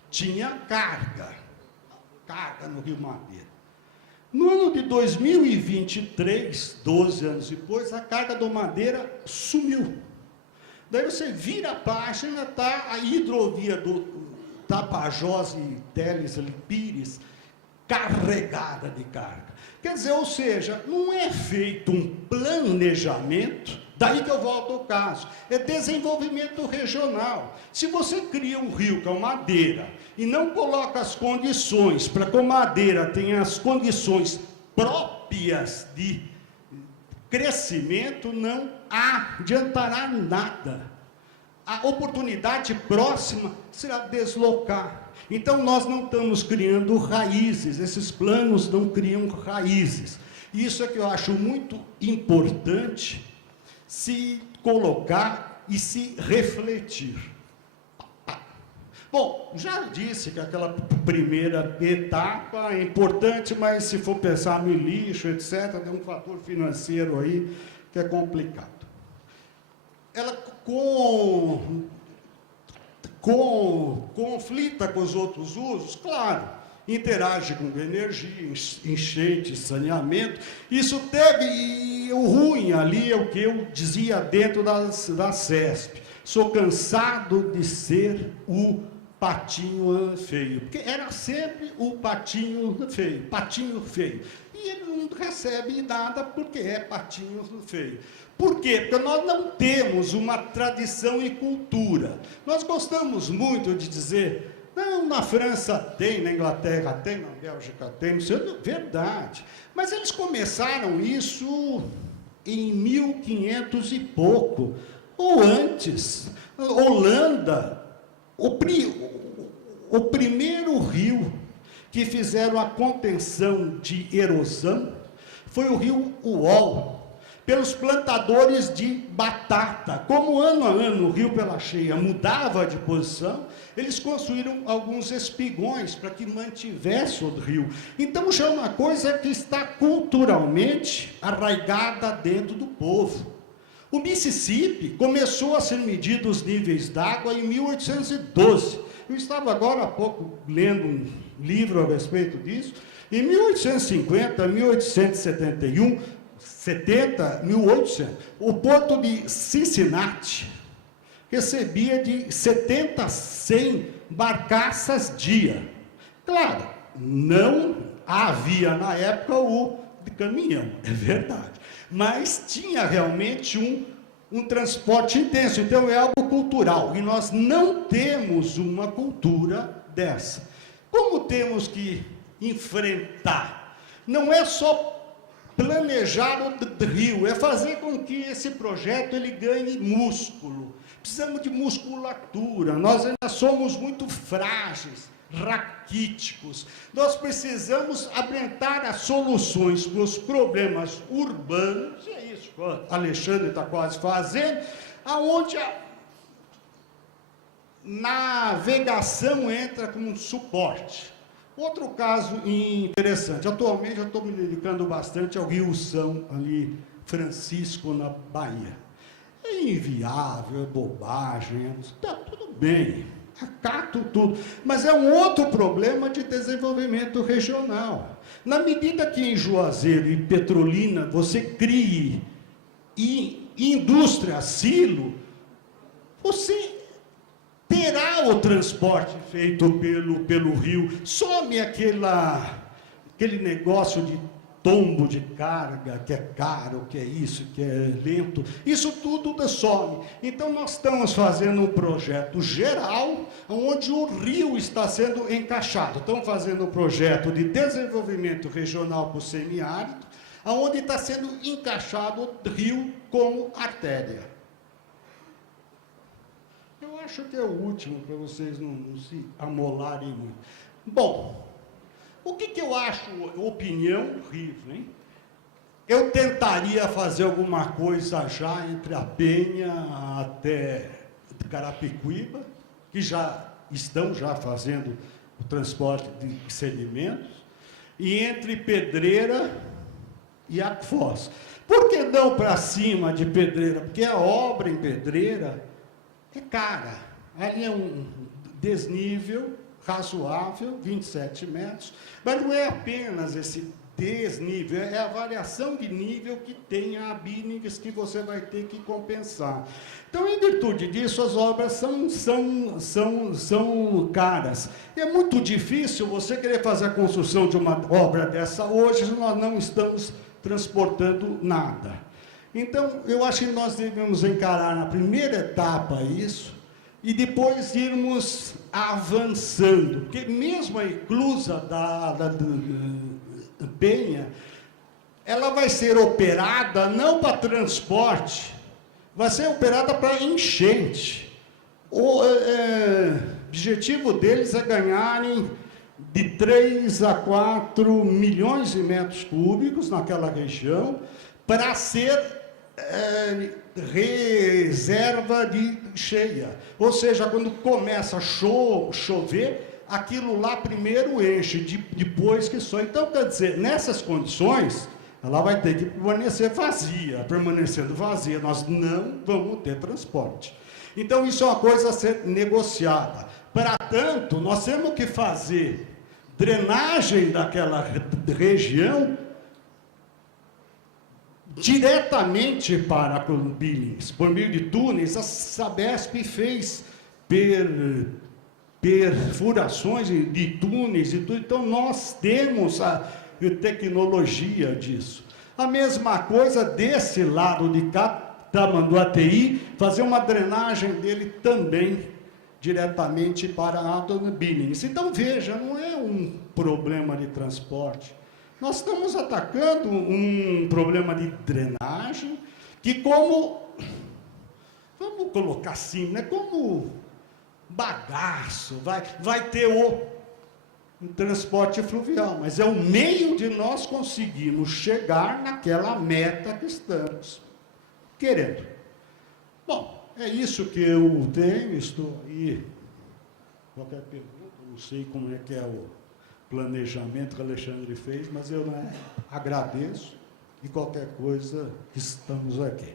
tinha carga no Rio Madeira. No ano de 2023, 12 anos depois, a carga do Madeira sumiu. Daí você vira a página, está a hidrovia do Tapajós e Teles Pires carregada de carga. Quer dizer, ou seja, não é feito um planejamento, daí que eu volto ao caso, é desenvolvimento regional. Se você cria um rio com Madeira e não coloca as condições para que a Madeira tenha as condições próprias de crescimento, não adiantará nada. A oportunidade próxima será deslocar. Então, nós não estamos criando raízes, esses planos não criam raízes. Isso é que eu acho muito importante se colocar e se refletir. Bom, já disse que aquela primeira etapa é importante, mas se for pensar no lixo, etc., tem um fator financeiro aí que é complicado. Ela conflita com os outros usos, claro, interage com energia, enchente, saneamento. Isso teve, e o ruim ali é o que eu dizia dentro da CESP. Sou cansado de ser o patinho feio, porque era sempre o patinho feio. E ele não recebe nada porque é patinho feio. Por quê? Porque nós não temos uma tradição e cultura. Nós gostamos muito de dizer, não, na França tem, na Inglaterra tem, na Bélgica tem, não sei, verdade. Mas eles começaram isso em 1500 e pouco, ou antes. Holanda, o primeiro rio que fizeram a contenção de erosão foi o rio Uol, pelos plantadores de batata. Como ano a ano o rio pela cheia mudava de posição, eles construíram alguns espigões para que mantivesse o rio. Então já é uma coisa que está culturalmente arraigada dentro do povo. O Mississippi começou a ser medido os níveis d'água em 1812. Eu estava agora há pouco lendo um livro a respeito disso. Em 1850, 1871, 1800, o porto de Cincinnati recebia de 70 a 100 barcaças dia. Claro, não havia na época o de caminhão, é verdade, mas tinha realmente um transporte intenso. Então é algo cultural, e nós não temos uma cultura dessa. Como temos que enfrentar? Não é só planejar o rio, é fazer com que esse projeto ele ganhe músculo, Precisamos de musculatura, nós ainda somos muito frágeis, raquíticos. Nós precisamos apresentar as soluções para os problemas urbanos, e é isso que o Alexandre está quase fazendo, aonde a navegação entra como suporte. Outro caso interessante, atualmente eu estou me dedicando bastante ao Rio São, ali, Francisco, na Bahia. É inviável, é bobagem, está tudo bem, acato tudo, mas é um outro problema de desenvolvimento regional. Na medida que em Juazeiro e Petrolina você crie indústria, silo, você terá o transporte feito pelo rio, some aquele negócio de tombo de carga, que é caro, que é isso, que é lento, isso tudo some. Então, nós estamos fazendo um projeto geral, onde o rio está sendo encaixado. Estamos fazendo um projeto de desenvolvimento regional para o semiárido, onde está sendo encaixado o rio como artéria. Eu acho que é o último, para vocês não se amolarem muito. Bom, o que eu acho, opinião horrível, hein? Eu tentaria fazer alguma coisa já entre a Penha até Carapicuíba, que estão fazendo o transporte de sedimentos, e entre Pedreira e Aquoz. Por que não para cima de Pedreira? Porque a obra em Pedreira é cara. Ali é um desnível razoável, 27 metros, mas não é apenas esse desnível, é a variação de nível que tem a Abínigas que você vai ter que compensar. Então, em virtude disso, as obras são caras. E é muito difícil você querer fazer a construção de uma obra dessa hoje, nós não estamos transportando nada. Então, eu acho que nós devemos encarar na primeira etapa isso, e depois irmos avançando, porque mesmo a inclusa da Penha, ela vai ser operada não para transporte, vai ser operada para enchente. O objetivo deles é ganharem de 3 a 4 milhões de metros cúbicos naquela região, para ser reserva de cheia. Ou seja, quando começa a chover, aquilo lá primeiro enche, depois que só. Então, quer dizer, nessas condições, ela vai ter que permanecer vazia. Permanecendo vazia, nós não vamos ter transporte. Então, isso é uma coisa a ser negociada. Para tanto, nós temos que fazer drenagem daquela região diretamente para Billings, por meio de túneis. A Sabesp fez perfurações de túneis e tudo, então nós temos a tecnologia disso. A mesma coisa desse lado de cá, Tamanduateí, fazer uma drenagem dele também diretamente para Alton Billings. Então veja, não é um problema de transporte. Nós estamos atacando um problema de drenagem, que como, vamos colocar assim, né, como bagaço, vai ter um transporte fluvial, mas é o meio de nós conseguirmos chegar naquela meta que estamos querendo. Bom, é isso que eu tenho, estou aí. Qualquer pergunta, não sei como é que é o planejamento que o Alexandre fez, mas eu agradeço e qualquer coisa, estamos aqui.